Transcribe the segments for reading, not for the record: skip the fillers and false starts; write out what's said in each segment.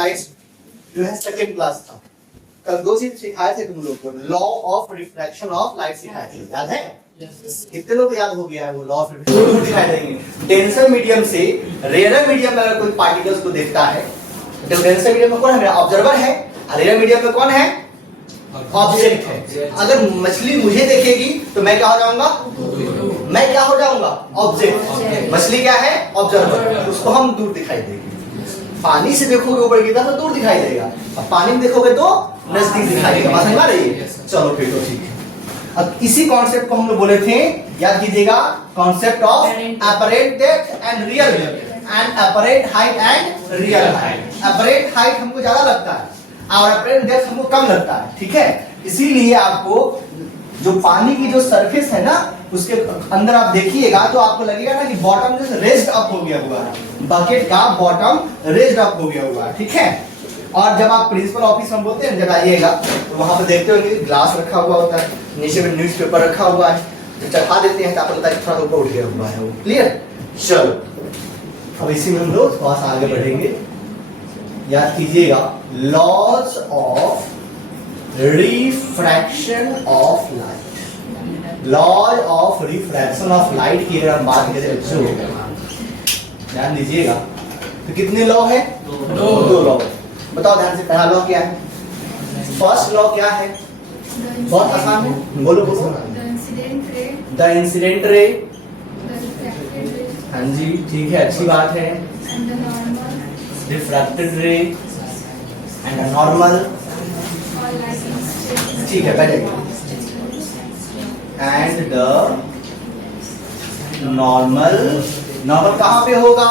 Lights जो है second class था। कल दो चीज सिखाए थे तुम लोग को, law of refraction of light सिखाए थे, याद है? कितने लोग याद हो गया है वो लॉ ऑफ रिफ्रैक्शन? दिखाई देंगे डेंसर मीडियम से रेयर मीडियम में अगर कोई पार्टिकल्स को देखता है तो डेंसर मीडियम में कौन है? मेरा ऑब्जर्वर है। रेयर मीडियम में कौन है? ऑब्जेक्ट है। अगर मछली मुझे देखेगी तो मैं क्या हो जाऊंगा? मैं क्या हो जाऊंगा? ऑब्जेक्ट। मछली क्या है? ऑब्जर्वर। उसको हम दूर दिखाई देगी। पानी से देखोगे ऊपर की तरफ तो दूर दिखाई देगा, अब पानी में देखोगे तो नजदीक दिखाई देगा। बात समझ आ रही है? चलो फिर तो ठीक है। अब इसी कॉन्सेप्ट को हम लोग बोले थे, याद कीजिएगा, concept of apparent depth and real depth and apparent height and real height. Apparent height हमको ज्यादा लगता है और अपरेंट डेप्थ हमको कम लगता है, ठीक है? इसीलिए आपको जो पानी की जो सरफेस है ना, उसके अंदर आप देखिएगा तो आपको लगेगा ना कि बॉटम जो रेज्ड अप हो गया हुआ है, बकेट का बॉटम रेज्ड अप हो गया हुआ है, ठीक है? और जब आप प्रिंसिपल ऑफिस में बोलते हैं, जब आइएगा तो वहां पर देखते होंगे ग्लास रखा हुआ होता है, नीचे में न्यूज़पेपर रखा हुआ है, तो चढ़ा देते हैं तो आपको लगता है कि थोड़ा ऊपर उठ गया हुआ है वो। क्लियर? चलो अब इसी में हम लोग थोड़ा सा आगे बढ़ेंगे। याद कीजिएगा, laws of refraction of light. Laws of refraction of light की अगर हम बात करें बच्चों, ध्यान दीजिएगा, तो कितने लॉ है? दो लॉ। बताओ ध्यान से, पहला लॉ क्या है? फर्स्ट लॉ क्या है? बहुत आसान है, बोलो बोलो। The incident ray. हाँ जी, ठीक है, अच्छी बात है। रिफ्रैक्टेड रे एंड नॉर्मल, ठीक है, पहले एंड द नॉर्मल। नॉर्मल कहां पे होगा?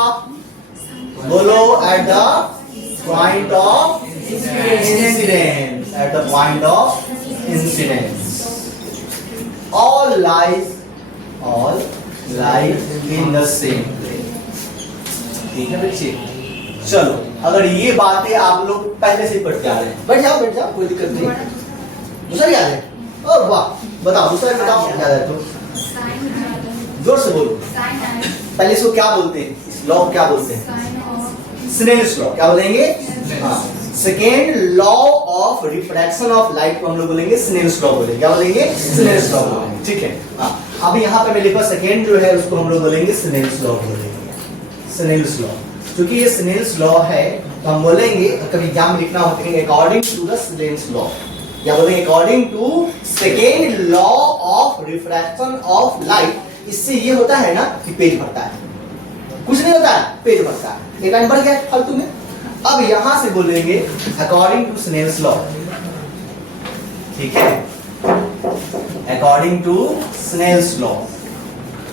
बोलो, at the point of incidence. At the point of incidence all lies in the same place, ठीक है बच्चे? चलो, अगर ये बातें आप लोग पहले से पढ़ के आ रहे हैं, बैठ जाओ, कोई दिक्कत नहीं। दूसरा याद है? और वाह, बताओ दूसरा बताओ, याद है तो जोर से बोलो। पहले इसको क्या बोलते हैं? इस लॉ क्या बोलते हैं? Snell's law. क्या बोलेंगे? Second law of refraction of light को हम लोग बोलेंगे स्नेल्स लॉ बोलेंगे। क्या बोलेंगे? स्नेल्स लॉ बोलेंगे, ठीक है? अब यहाँ पे मैं लिखा सेकेंड जो है उसको हम लोग बोलेंगे स्नेल्स लॉ बोलेंगे। स्नेल्स लॉ, क्योंकि ये स्नेल्स लॉ है तो हम बोलेंगे, कभी एग्जाम में लिखना होता है according to the Snell's law, या बोलेंगे according to second law of refraction of light. इससे ये होता है ना कि पेज भरता है, कुछ नहीं होता है, पेज भरता है। एक लाइन बढ़ गया फालतू में। अब यहां से बोलेंगे अकॉर्डिंग टू स्नेल्स लॉ, ठीक है? According to Snell's law.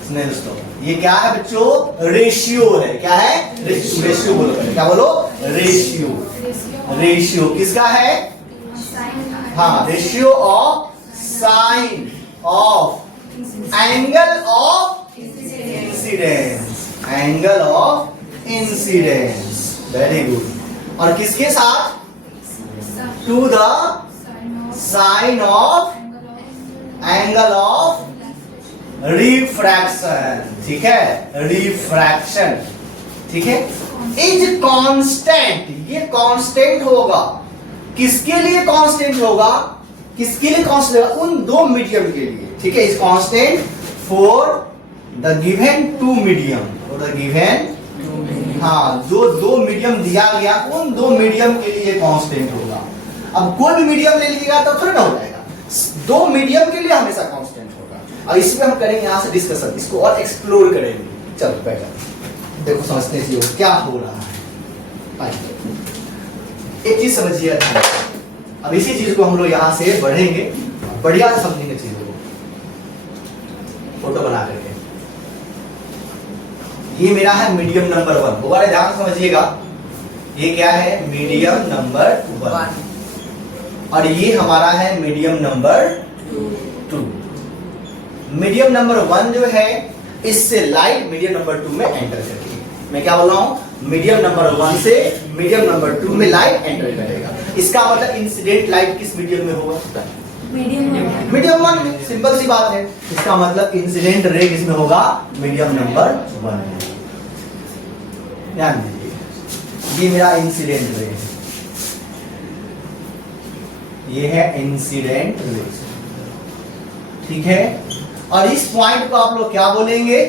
Snell's law ये क्या है बच्चों? रेशियो है। क्या है? रेशियो बोलो, क्या बोलो? रेशियो। रेशियो किसका है? हाँ, ratio of sine of angle of incidence. Angle of incidence, very good. और किसके साथ? To the sine of angle of refraction, ठीक है? रिफ्रैक्शन, ठीक है? Is constant. ये कांस्टेंट होगा। किसके लिए कांस्टेंट होगा? किसके लिए कांस्टेंट होगा? उन दो मीडियम के लिए, ठीक है? Is constant for the given to medium. For the given, हाँ, जो दो मीडियम दिया गया उन दो मीडियम के लिए कांस्टेंट होगा। अब कोई भी मीडियम ले लीजिएगा तो थोड़ा ना हो जाएगा, दो मीडियम के लिए हमेशा कांस्टेंट होगा। और इसमें हम करेंगे यहाँ से डिस्कशन, इसको और एक्सप्लोर करेंगे। चलो बैठा, देखो समझते हैं क्या हो रहा है। एक चीज समझिए, अब इसी चीज को हम लोग यहाँ से बढ़ेंगे, बढ़िया से समझेंगे चीजों को, फोटो बना करके। ये मेरा है मीडियम नंबर 1, दोबारा ध्यान से समझिएगा। ये क्या है? मीडियम नंबर 1, और ये हमारा है मीडियम नंबर 2। मीडियम नंबर 1 जो है, इससे लाइट मीडियम नंबर 2 में एंटर करेगी। मैं क्या बोल रहा हूँ? मीडियम नंबर 1 से मीडियम नंबर 2 में लाइट एंटर करेगा। इसका मतलब इंसिडेंट लाइट किस मीडियम में होगा? मीडियम 1 में। सिंपल सी बात है। इसका मतलब इंसिडेंट रे किसमें होगा? मीडियम नंबर 1 में। ध्यान दीजिए, ये मेरा इंसिडेंट रे है, ये है इंसिडेंट रेज, ठीक है। और इस पॉइंट को आप लोग क्या बोलेंगे?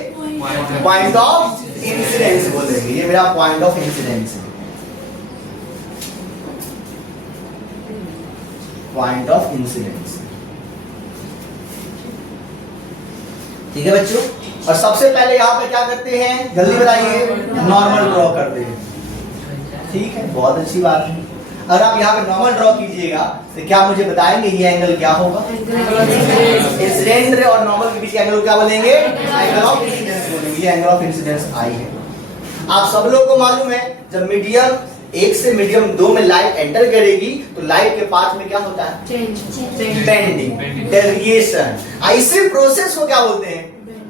पॉइंट ऑफ इंसिडेंस बोलेंगे। ये मेरा पॉइंट ऑफ इंसिडेंस है, पॉइंट ऑफ इंसिडेंस, ठीक है बच्चों। और सबसे पहले यहाँ पे क्या करते हैं, जल्दी बताइए, नॉर्मल ड्रॉ करते हैं, ठीक है, बहुत अच्छी बात है। अगर आप यहाँ पे नॉर्मल ड्रॉ कीजिएगा तो क्या मुझे बताएंगे ये एंगल क्या होगा? इंसिडेंट और नॉर्मल के बीच एंगल को क्या बोलेंगे? एंगल ऑफ इंसिडेंस बोलेंगे। ये एंगल ऑफ इंसिडेंस आई है। आप सब लोगों को मालूम है जब मीडियम 1 से मीडियम 2 में लाइट एंटर करेगी तो लाइट के पाथ में क्या होता है? Bending, deviation. ऐसे प्रोसेस को क्या बोलते हैं?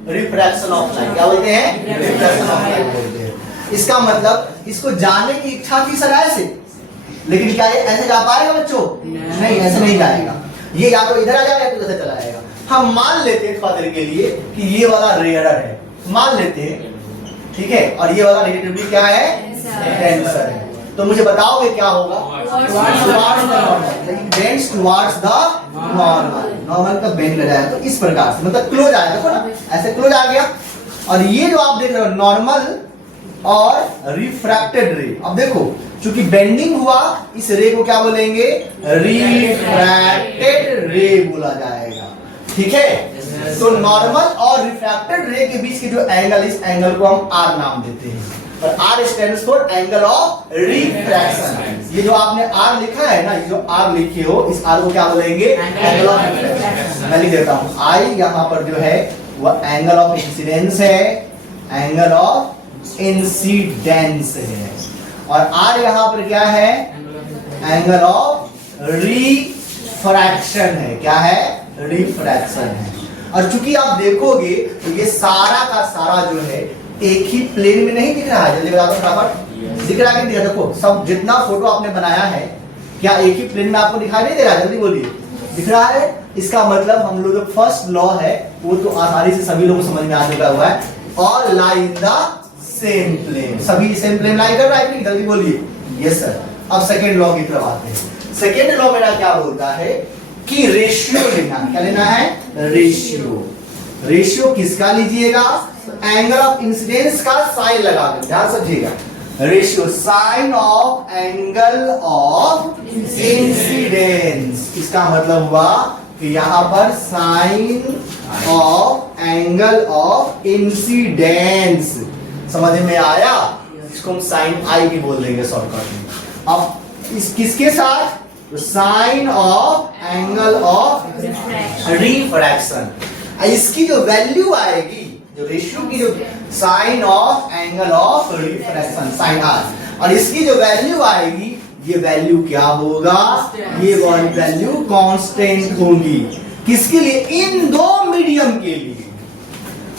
Refraction of light. क्या बोलते हैं? रिफ्रैक्शन ऑफ लाइट बोलते हैं। इसका मतलब इसको जानने की इच्छा थी सर ऐसे, लेकिन क्या ये ऐसे जा पाएगा बच्चों? नहीं, ऐसे नहीं जाएगा। ये या तो इधर आ जाएगा या तो इधर चला जाएगा। हम मान लेते हैं थोड़ा देर के लिए कि ये वाला रेयरर है, मान लेते हैं, ठीक है, और ये वाला रिलेटिवली क्या है? डेंसर है। तो मुझे बताओगे क्या होगा? Bends towards the normal, normal का बेंड हो जाएगा। तो इस प्रकार से मतलब क्लोज आएगा, देखो ना, ऐसे क्लोज आ गया। और ये जो आप देख रहे हो नॉर्मल और रिफ्रैक्टेड रे, अब देखो चूंकि बेंडिंग हुआ इस रे को क्या बोलेंगे? रिफ्रैक्टेड रे बोला जाएगा, ठीक है। तो नॉर्मल और रिफ्रैक्टेड रे के बीच के जो एंगल, इस एंगल को हम आर नाम देते हैं, और R stands for angle of refraction. ये जो आपने आर लिखा है ना, ये जो आर लिखे हो, इस आर को क्या बोलेंगे? Angle of refraction. मैं लिख देता हूं, आई यहां पर जो है वो एंगल ऑफ इंसिडेंस है, एंगल ऑफ इंसिडेंस है, और आर यहां पर क्या है? एंगल ऑफ रिफ्रैक्शन है। क्या है? रिफ्रैक्शन है। और चूंकि आप देखोगे तो ये सारा का सारा जो है एक ही प्लेन में नहीं दिख रहा है। जल्दी बताता हूं फटाफट, दिख रहा है कि देखो सब जितना फोटो आपने बनाया है क्या एक ही प्लेन में आपको दिखाई नहीं दे रहा है? जल्दी बोलिए, दिख रहा है। इसका मतलब हम लोग जो फर्स्ट लॉ है वो तो आसानी से सभी लोगों को समझ में आ चुका हुआ है, all lie in the same plane. सभी सेम प्लेन लाई कर रहा है, जल्दी बोलिए। Yes sir. अब सेकेंड लॉ की तरफ आते हैं। सेकेंड लॉ मेरा क्या बोलता है कि रेशियो लेना। क्या लेना है? रेशियो। रेशियो किसका लीजिएगा? एंगल ऑफ इंसिडेंस का साइन लगाकर, ध्यान समझिएगा। Ratio sine of angle of incidence, इसका मतलब हुआ कि यहां पर sine of angle of incidence, समझ में आया? इसको हम साइन आई भी बोल देंगे शॉर्टकट में। अब इस किसके साथ? Sine of angle of refraction. इसकी जो वैल्यू आएगी, जो रेशियो की जो sine of angle of refraction, sine R, और इसकी जो वैल्यू आएगी, ये वैल्यू क्या होगा? ये वैल्यू कांस्टेंट होगी। किसके लिए? इन दो मीडियम के लिए।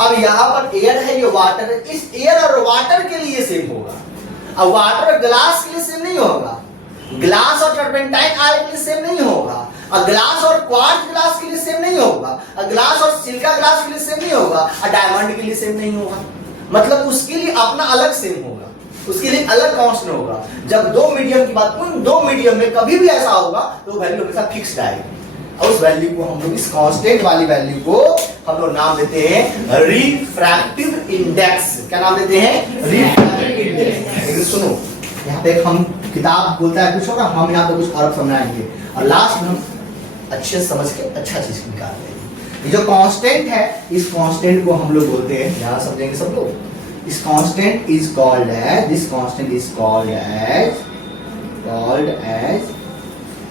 अब यहां पर एयर है, ये वाटर है, इस एयर और वाटर के लिए सेम होगा। अब वाटर और ग्लास के लिए सेम नहीं होगा, ग्लास और टर्पेंटाइन आयन के लिए सेम नहीं होगा, और ग्लास और क्वार्ट्ज ग्लास के लिए सेम नहीं होगा, और ग्लास और सिलिका ग्लास के लिए सेम नहीं होगा, और डायमंड के लिए सेम नहीं होगा। मतलब उसके लिए अपना अलग सेम होगा, उसके लिए अलग कांस्टेंट होगा। जब दो मीडियम की बात, उन दो मीडियम में कभी भी ऐसा होगा तो वैल्यू हमेशा फिक्स्ड आएगी, और उस वैल्यू को हम लोग, इस कांस्टेंट वाली वैल्यू को हम लोग नाम देते हैं रिफ्रैक्टिव इंडेक्स। क्या नाम देते हैं? Refractive index. लेकिन सुनो, यहाँ पे हम किताब बोलता है कुछ और हम यहाँ पे कुछ और समझाएंगे, और लास्ट में हम अच्छे समझ के अच्छा चीज निकालते हैं। ये जो कांस्टेंट है, इस कांस्टेंट को हम लोग बोलते हैं, यहाँ समझेंगे सब लोग। इस constant is called as, this constant is called as,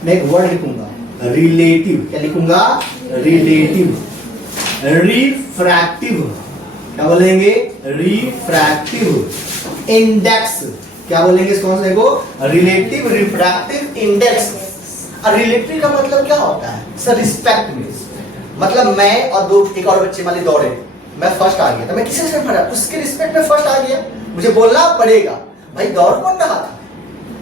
मैं एक वर्ड लिखूंगा, रिलेटिव। क्या लिखूंगा? रिलेटिव। रिफ्रैक्टिव, क्या बोलेंगे? Refractive index. क्या बोलेंगे इस कांस्टेंट को? Relative refractive index. और रिलेटिव का मतलब क्या होता है सर? रिस्पेक्ट में, मतलब मैं और दो एक और बच्चे वाले दौड़े, मैं फर्स्ट आ गया तो मैं किसके रिस्पेक्ट में? उसके रिस्पेक्ट में फर्स्ट आ गया, मुझे बोलना पड़ेगा भाई दौड़ कौन रहा था,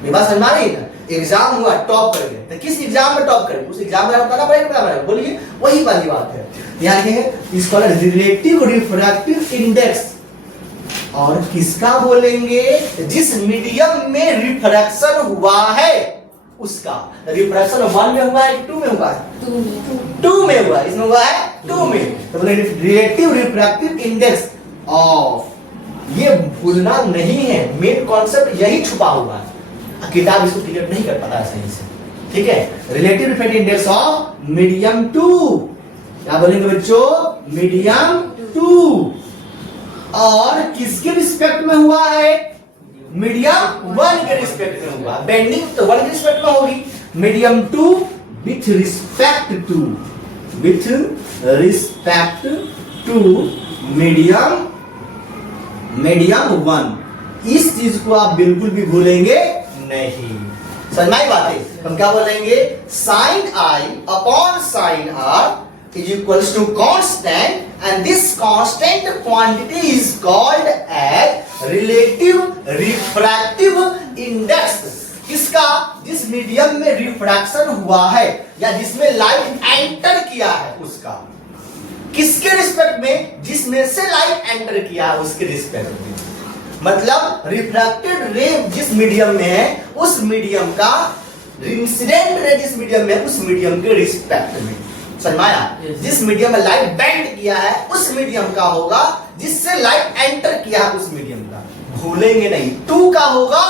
मेरी बात समझ रही है ना? एग्जाम हुआ, टॉप कर गए, तो किस एग्जाम में टॉप करें? उस एग्जाम में बताना पड़ेगा, बोलिए, वही वाली बात है। यहाँ है इसको रिलेटिव रिफ्रैक्टिव इंडेक्स। और किसका बोलेंगे? जिस मीडियम में रिफ्रैक्शन हुआ है, उसका। रिफ्रैक्शन 1 में हुआ है कि 2 में हुआ है? 2 में हुआ है। इसमें हुआ है 2 में। तो बोले रिलेटिव रिफ्रैक्टिव इंडेक्स ऑफ, ये भूलना नहीं है, मेन कॉन्सेप्ट यही छुपा हुआ है, किताब इसको क्लियर नहीं कर पाता है सही से। ठीक है, relative refractive index of medium 2, क्या बोलेंगे बच्चों? मीडियम 2। और किसके रिस्पेक्ट में हुआ है? मीडियम 1 के रिस्पेक्ट में हुआ। बेंडिंग तो 1 के रिस्पेक्ट में होगी। Medium 2 with respect to, with respect to medium 1। इस चीज को आप बिल्कुल भी भूलेंगे नहीं। समझ में आई बात है? हम क्या बोलेंगे? Sine I upon sine R is equals to constant and this constant quantity is called as relative refractive index। किसका? जिस मीडियम में रिफ्रैक्शन हुआ है या जिसमें लाइट एंटर किया है उसका। किसके रिस्पेक्ट में? जिसमें से लाइट एंटर किया है उसके रिस्पेक्ट में। मतलब रिफ्रैक्टेड रे जिस मीडियम में है उस मीडियम का, इंसिडेंट रे जिस मीडियम में है उस मीडियम के रिस्पेक्ट में। समझाया? जिस मीडियम में लाइट बेंड किया है उस मीडियम का होगा, जिससे लाइट एंटर किया है उस मीडियम का। भूलेंगे नहीं। 2 का होगा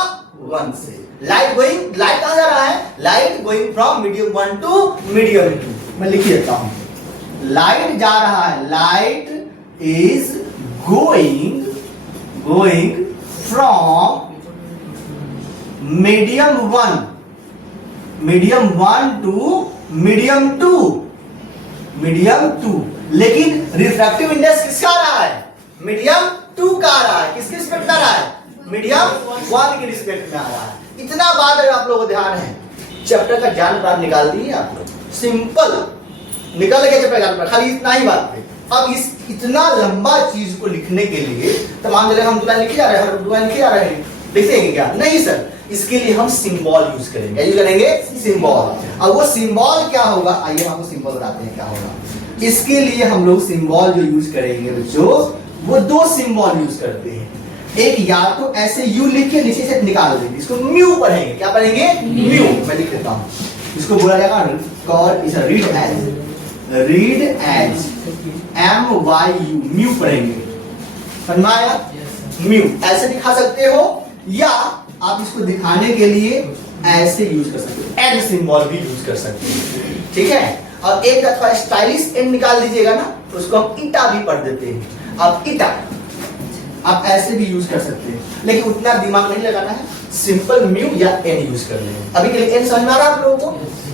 1 से। लाइट कहां जा रहा है? Light going from medium 1 to medium 2। मैं लिख देता हूं, लाइट जा रहा है, light is going from medium 1 to medium 2। लेकिन रिफ्रैक्टिव इंडेक्स किसका आ रहा है? मीडियम 2 का आ रहा है। किसके रिस्पेक्ट में आ रहा है? मीडियम 1 के रिस्पेक्ट में आ रहा है। इतना बात है आप लोगों को ध्यान है। चैप्टर का ज्ञान प्राप्त निकाल दिए आप लोग, सिंपल निकल गया चैप्टर ज्ञान प्राप्त, खाली इतना ही बात है। अब इस इतना लंबा चीज को लिखने के लिए तमाम जगह हम 2 लाइन लिखे जा रहे हैं, 2 लाइन लिखे जा रहे हैं, लिख देंगे क्या? नहीं सर, इसके लिए हम सिंबल यूज करेंगे। यूज करेंगे सिंबल। अब वो सिंबल क्या होगा? आइए हम सिंबल बताते हैं क्या होगा। इसके लिए हम लोग सिंबल जो यूज करेंगे बच्चों, वो 2 सिंबल यूज करते हैं। एक या तो ऐसे यू लिख के नीचे से निकाल देंगे, इसको म्यू पढ़ेंगे। क्या पढ़ेंगे? म्यू। मैं लिख देता हूं, इसको बोला जाएगा call is read as MYU, mu पढ़ेंगे। समझ में आया? म्यू ऐसे दिखा सकते हो, या आप इसको दिखाने के लिए ऐसे यूज कर सकते हो, एंड सिंबल भी यूज कर सकते हो। ठीक है? और एक थोड़ा स्टाइलिश एंड निकाल दीजिएगा ना, तो उसको हम ईटा भी पढ़ देते हैं। अब ईटा आप ऐसे भी यूज कर सकते हैं, लेकिन उतना दिमाग नहीं लगाना है, सिंपल म्यू या एन यूज कर लेंगे। अभी के लिए एन समझ में आ रहा है आप लोगों को?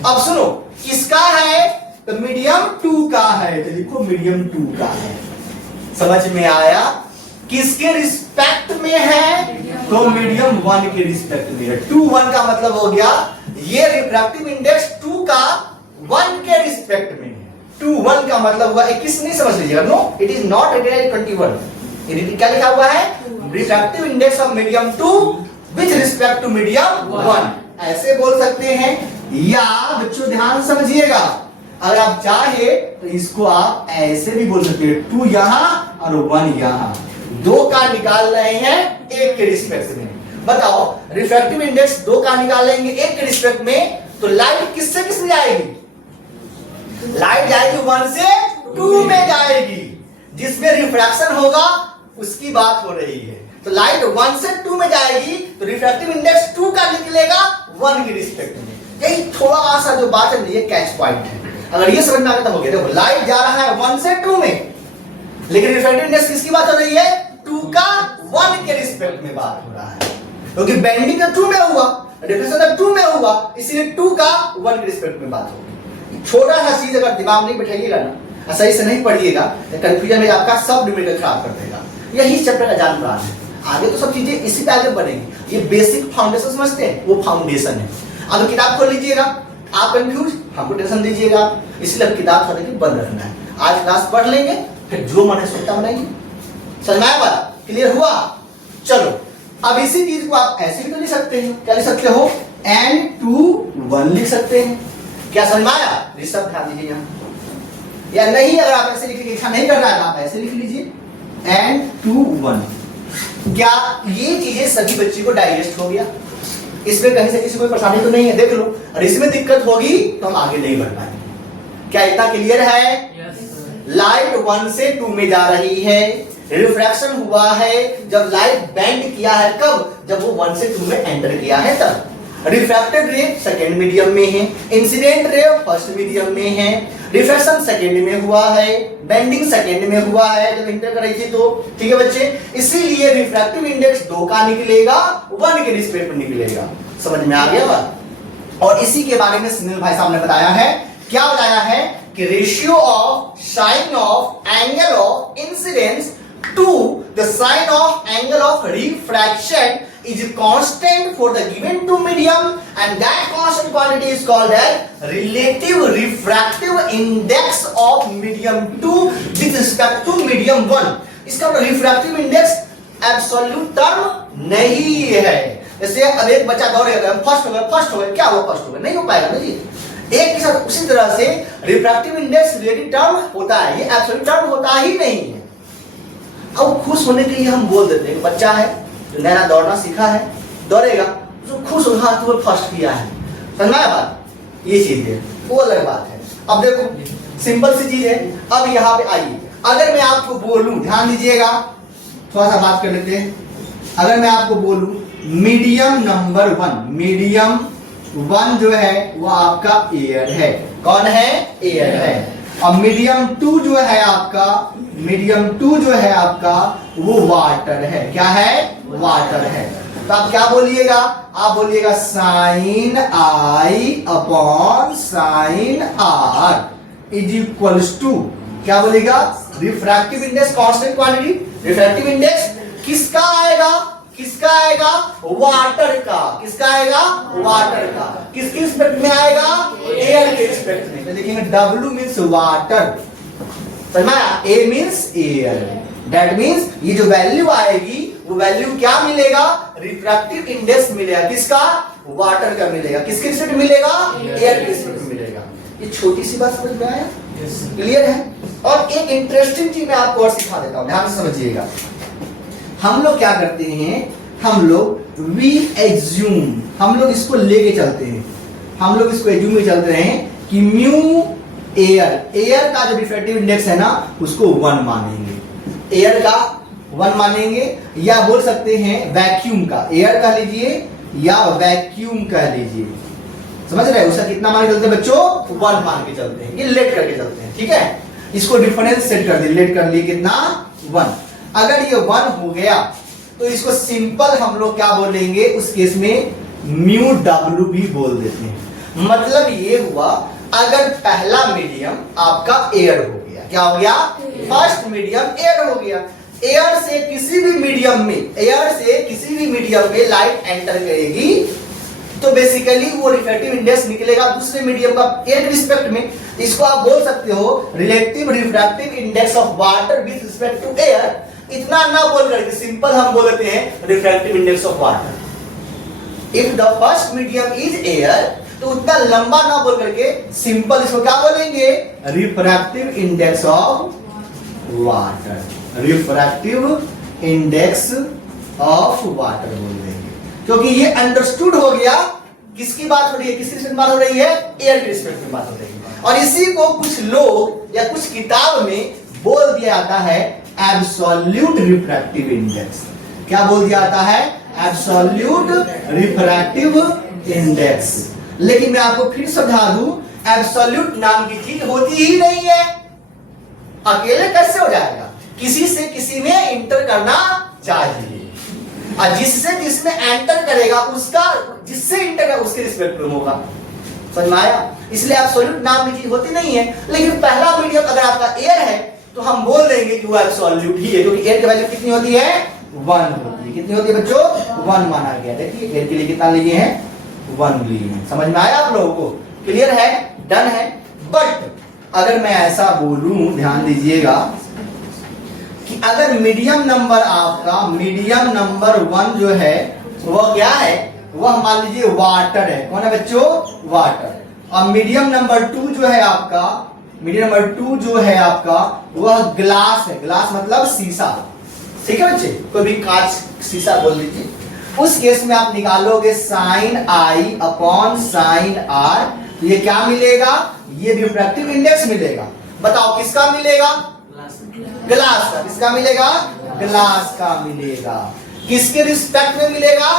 अब सुनो, किसका है? तो मीडियम 2 का है, तो लिखो मीडियम 2 का है। समझ में आया? किसके रिस्पेक्ट में है? तो मीडियम 1 के रिस्पेक्ट में है। 2 1 का मतलब हो गया ये रिफ्रैक्टिव इंडेक्स 2 का 1 के रिस्पेक्ट में है। 2 1 का मतलब हुआ 21 नहीं समझ लीजिएगा। No, it is not written as 21। क्या लिखा हुआ है? Refractive index of medium 2 with respect to medium 1। ऐसे बोल सकते हैं, या बच्चों ध्यान समझिएगा, अगर आप चाहे तो इसको आप ऐसे भी बोल सकते हैं, 2 यहां और 1 यहां, 2 का निकाल रहे हैं 1 के रिस्पेक्ट में। बताओ, रिफ्रैक्टिव इंडेक्स 2 का निकालेंगे 1 के रिस्पेक्ट में, तो लाइट किससे किस में जाएगी? लाइट जाएगी 1 से 2 में जाएगी, जिसमें रिफ्रैक्शन होगा उसकी बात हो रही है। तो लाइट 1 से 2 में जाएगी, तो रिफ्रैक्टिव इंडेक्स 2 का निकलेगा 1 के रिस्पेक्ट में। यही थोड़ा सा जो बात है ये कैच पॉइंट है। अगर ये समझ में आ गया तो हो गया। देखो, लाइट जा रहा है 1 से 2 में, लेकिन रिफ्रैक्टिव इंडेक्स किसकी बात हो रही है? 2 का 1 के रिस्पेक्ट में बात हो रहा है, क्योंकि बेंडिंग 2 में हुआ, डिफ्लेक्शन 2 में हुआ, इसलिए 2 का 1 के रिस्पेक्ट में बात होगी। छोटा सा चीज अगर दिमाग नहीं बैठाइएगा ना, सही से नहीं पढ़िएगा, कंफ्यूजन में आपका सब न्यूमेरिकल खराब कर देगा। यही चैप्टर का जान प्राण है। आगे तो सब चीजें इसी पे आगे बढ़ेंगी। ये बेसिक फाउंडेशन समझते हैं, वो फाउंडेशन है। अब किताब खोल लीजिएगा, आप कंफ्यूज, हमको टेंशन दीजिएगा, इसलिए किताब थोड़ा कि बंद रखना है। आज क्लास पढ़ लेंगे, फिर जो मन है सोचता बनाएंगे। समझ में आया बात? क्लियर हुआ? चलो, अब इसी चीज को आप ऐसे भी तो लिख सकते हैं। क्या लिख सकते हो? N2 1 लिख सकते हैं। क्या समझ में आया? ऋषभ ध्यान दीजिए यहाँ, या नहीं, अगर आप ऐसे लिखने की इच्छा नहीं कर रहा है आप ऐसे लिख लीजिए N2 1। क्या ये चीजें सभी बच्चे को डाइजेस्ट हो गया? इसमें कहीं से किसी कोई परेशानी तो नहीं है, देख लो। और इसमें दिक्कत होगी तो हम आगे नहीं बढ़ पाएंगे। क्या इतना क्लियर है? लाइट 1 से 2 में जा रही है, रिफ्रैक्शन हुआ है जब लाइट बेंड किया है, कब? जब वो 1 से 2 में एंटर किया है तब। रिफ्रैक्टेड रे सेकंड मीडियम में है, इंसिडेंट रे फर्स्ट मीडियम में है, रिफ्रैक्शन सेकंड में हुआ है, बेंडिंग सेकंड में हुआ है जब इंटर कर रही थी तो। ठीक है बच्चे, इसीलिए रिफ्रैक्टिव इंडेक्स 2 का निकलेगा, 1 के रिस्पेक्ट में निकलेगा। समझ में आ गया बात? और इसी के बारे में सुनील भाई साहब ने बताया है। क्या बताया है? कि ratio of sine of angle of incidence to the sine of angle of refraction is constant for the given two medium, and that constant quantity is called as relative refractive index of medium 2 with respect to medium 1. इसका refractive index absolute term नहीं है। जैसे अब एक बच्चा दौड़ेगा, first हो गया, क्या हुआ? फर्स्ट हो गया, नहीं हो पाएगा ना जी। एक के साथ उसी तरह से रिफ्रैक्टिव इंडेक्स रिलेटिव टर्म होता है, ये एब्सोल्यूट टर्म होता ही नहीं है। अब खुश होने के लिए हम बोल देते हैं, बच्चा है जो नया दौड़ना सीखा है, दौड़ेगा तो खुश हो, हाँ तो फर्स्ट किया है। समझ आया बात? ये चीज है, वो अलग बात है। अब देखो सिंपल सी चीज है। अब यहाँ पे आइए, अगर मैं आपको बोलूं, ध्यान दीजिएगा, थोड़ा सा बात कर लेते हैं। अगर मैं आपको बोलूं मीडियम नंबर 1, मीडियम 1 जो है वो आपका एयर है। कौन है? एयर है। और मीडियम 2 जो है आपका, मीडियम 2 जो है आपका वो वाटर है। क्या है? वाटर है। तो आप क्या बोलिएगा? आप बोलिएगा sine I upon sine R is equals to, क्या बोलेगा? Refractive index constant quantity. Refractive index किसका आएगा? किसका आएगा? वाटर का। किसका आएगा? वाटर का। किसके रिस्पेक्ट में आएगा? एयर के रिस्पेक्ट में। तो लिखेंगे W मींस वाटर, समझ में आया? A means air. That means ये जो वैल्यू आएगी वो वैल्यू क्या मिलेगा? रिफ्रैक्टिव इंडेक्स मिलेगा। किसका? वाटर का मिलेगा। किसके रिस्पेक्ट मिलेगा? एयर के रिस्पेक्ट मिलेगा। ये छोटी सी बात समझ में आया? क्लियर है? और एक इंटरेस्टिंग चीज मैं आपको और सिखा देता हूं, ध्यान से समझिएगा। हम लोग क्या करते हैं? हम लोग वी एज्यूम, हम लोग इसको लेके चलते हैं, हम लोग इसको एज्यूम में चलते हैं कि म्यू एयर, एयर का जो रिफ्रैक्टिव इंडेक्स है ना उसको 1 मानेंगे, एयर का 1 मानेंगे, या बोल सकते हैं वैक्यूम का, एयर कह लीजिए या वैक्यूम कह लीजिए। समझ रहे हैं? उसका कितना मान के चलते हैं बच्चों? 1 मान के चलते हैं। ये लेट करके चलते हैं। ठीक है, इसको डिफरेंस सेट कर दिए, लेट कर लिए कितना? 1। अगर ये 1 हो गया तो इसको सिंपल हम लोग क्या बोलेंगे उस केस में? म्यू W भी बोल देते हैं। मतलब ये हुआ, अगर पहला मीडियम आपका एयर हो गया, क्या हो गया? फर्स्ट मीडियम एयर हो गया, एयर से किसी भी मीडियम में, एयर से किसी भी मीडियम में लाइट एंटर करेगी तो बेसिकली वो रिफ्रैक्टिव इंडेक्स निकलेगा दूसरे मीडियम का एयर के रिस्पेक्ट में। इसको आप बोल सकते हो relative refractive index of water with respect to air. इतना ना बोल करके सिंपल हम बोल देते हैं refractive index of water. If the first medium is air, तो उतना लंबा ना बोल करके सिंपल इसको क्या बोलेंगे? Refractive index of water. Refractive index of water बोल देंगे, क्योंकि ये अंडरस्टूड हो गया किसकी बात हो रही है, किसकी रिस्पेक्ट में बात हो रही है? एयर की रिस्पेक्ट में बात हो रही है। और इसी को कुछ लोग या कुछ किताब में बोल दिया जाता है एब्सोल्यूट रिफ्रैक्टिव इंडेक्स। क्या बोल दिया जाता है? Absolute refractive index. लेकिन मैं आपको फिर समझा दूं, एब्सोल्यूट नाम की चीज होती ही नहीं है। अकेले कैसे हो जाएगा? किसी से किसी में इंटर करना चाहिए, और जिससे जिसमें एंटर करेगा उसका, जिससे इंटर करेगा उसके रिस्पेक्ट में होगा। समझ में आया? इसलिए एब्सोल्यूट नाम की चीज होती नहीं है। लेकिन पहला मीडियम अगर आपका एयर है तो हम बोल देंगे कि वो एब्सोल्यूट ही है, क्योंकि एयर की वैल्यू कितनी होती है? 1 होती है। कितनी होती है बच्चों? 1 माना गया। देखिए एयर के लिए कितना लिए हैं? 1 लिए हैं। समझ में आया आप लोगों को? क्लियर है? डन है? बट अगर मैं ऐसा बोलूं, ध्यान दीजिएगा, कि अगर मीडियम नंबर आपका, मीडियम नंबर 1 जो है वह क्या है? वह मान लीजिए वाटर है। कौन है बच्चों? वाटर। और मीडियम नंबर 2 जो है आपका, मीडियम नंबर 2 जो है आपका वह ग्लास है। ग्लास मतलब शीशा। ठीक है बच्चे? कोई भी कांच शीशा बोल दीजिए। उस केस में आप निकालोगे साइन आई अपॉन साइन आर। ये क्या मिलेगा? ये रिफ्रैक्टिव इंडेक्स मिलेगा। बताओ किसका मिलेगा? ग्लास का। किसका मिलेगा? ग्लास का मिलेगा। किसके रिस्पेक्ट में मिलेगा?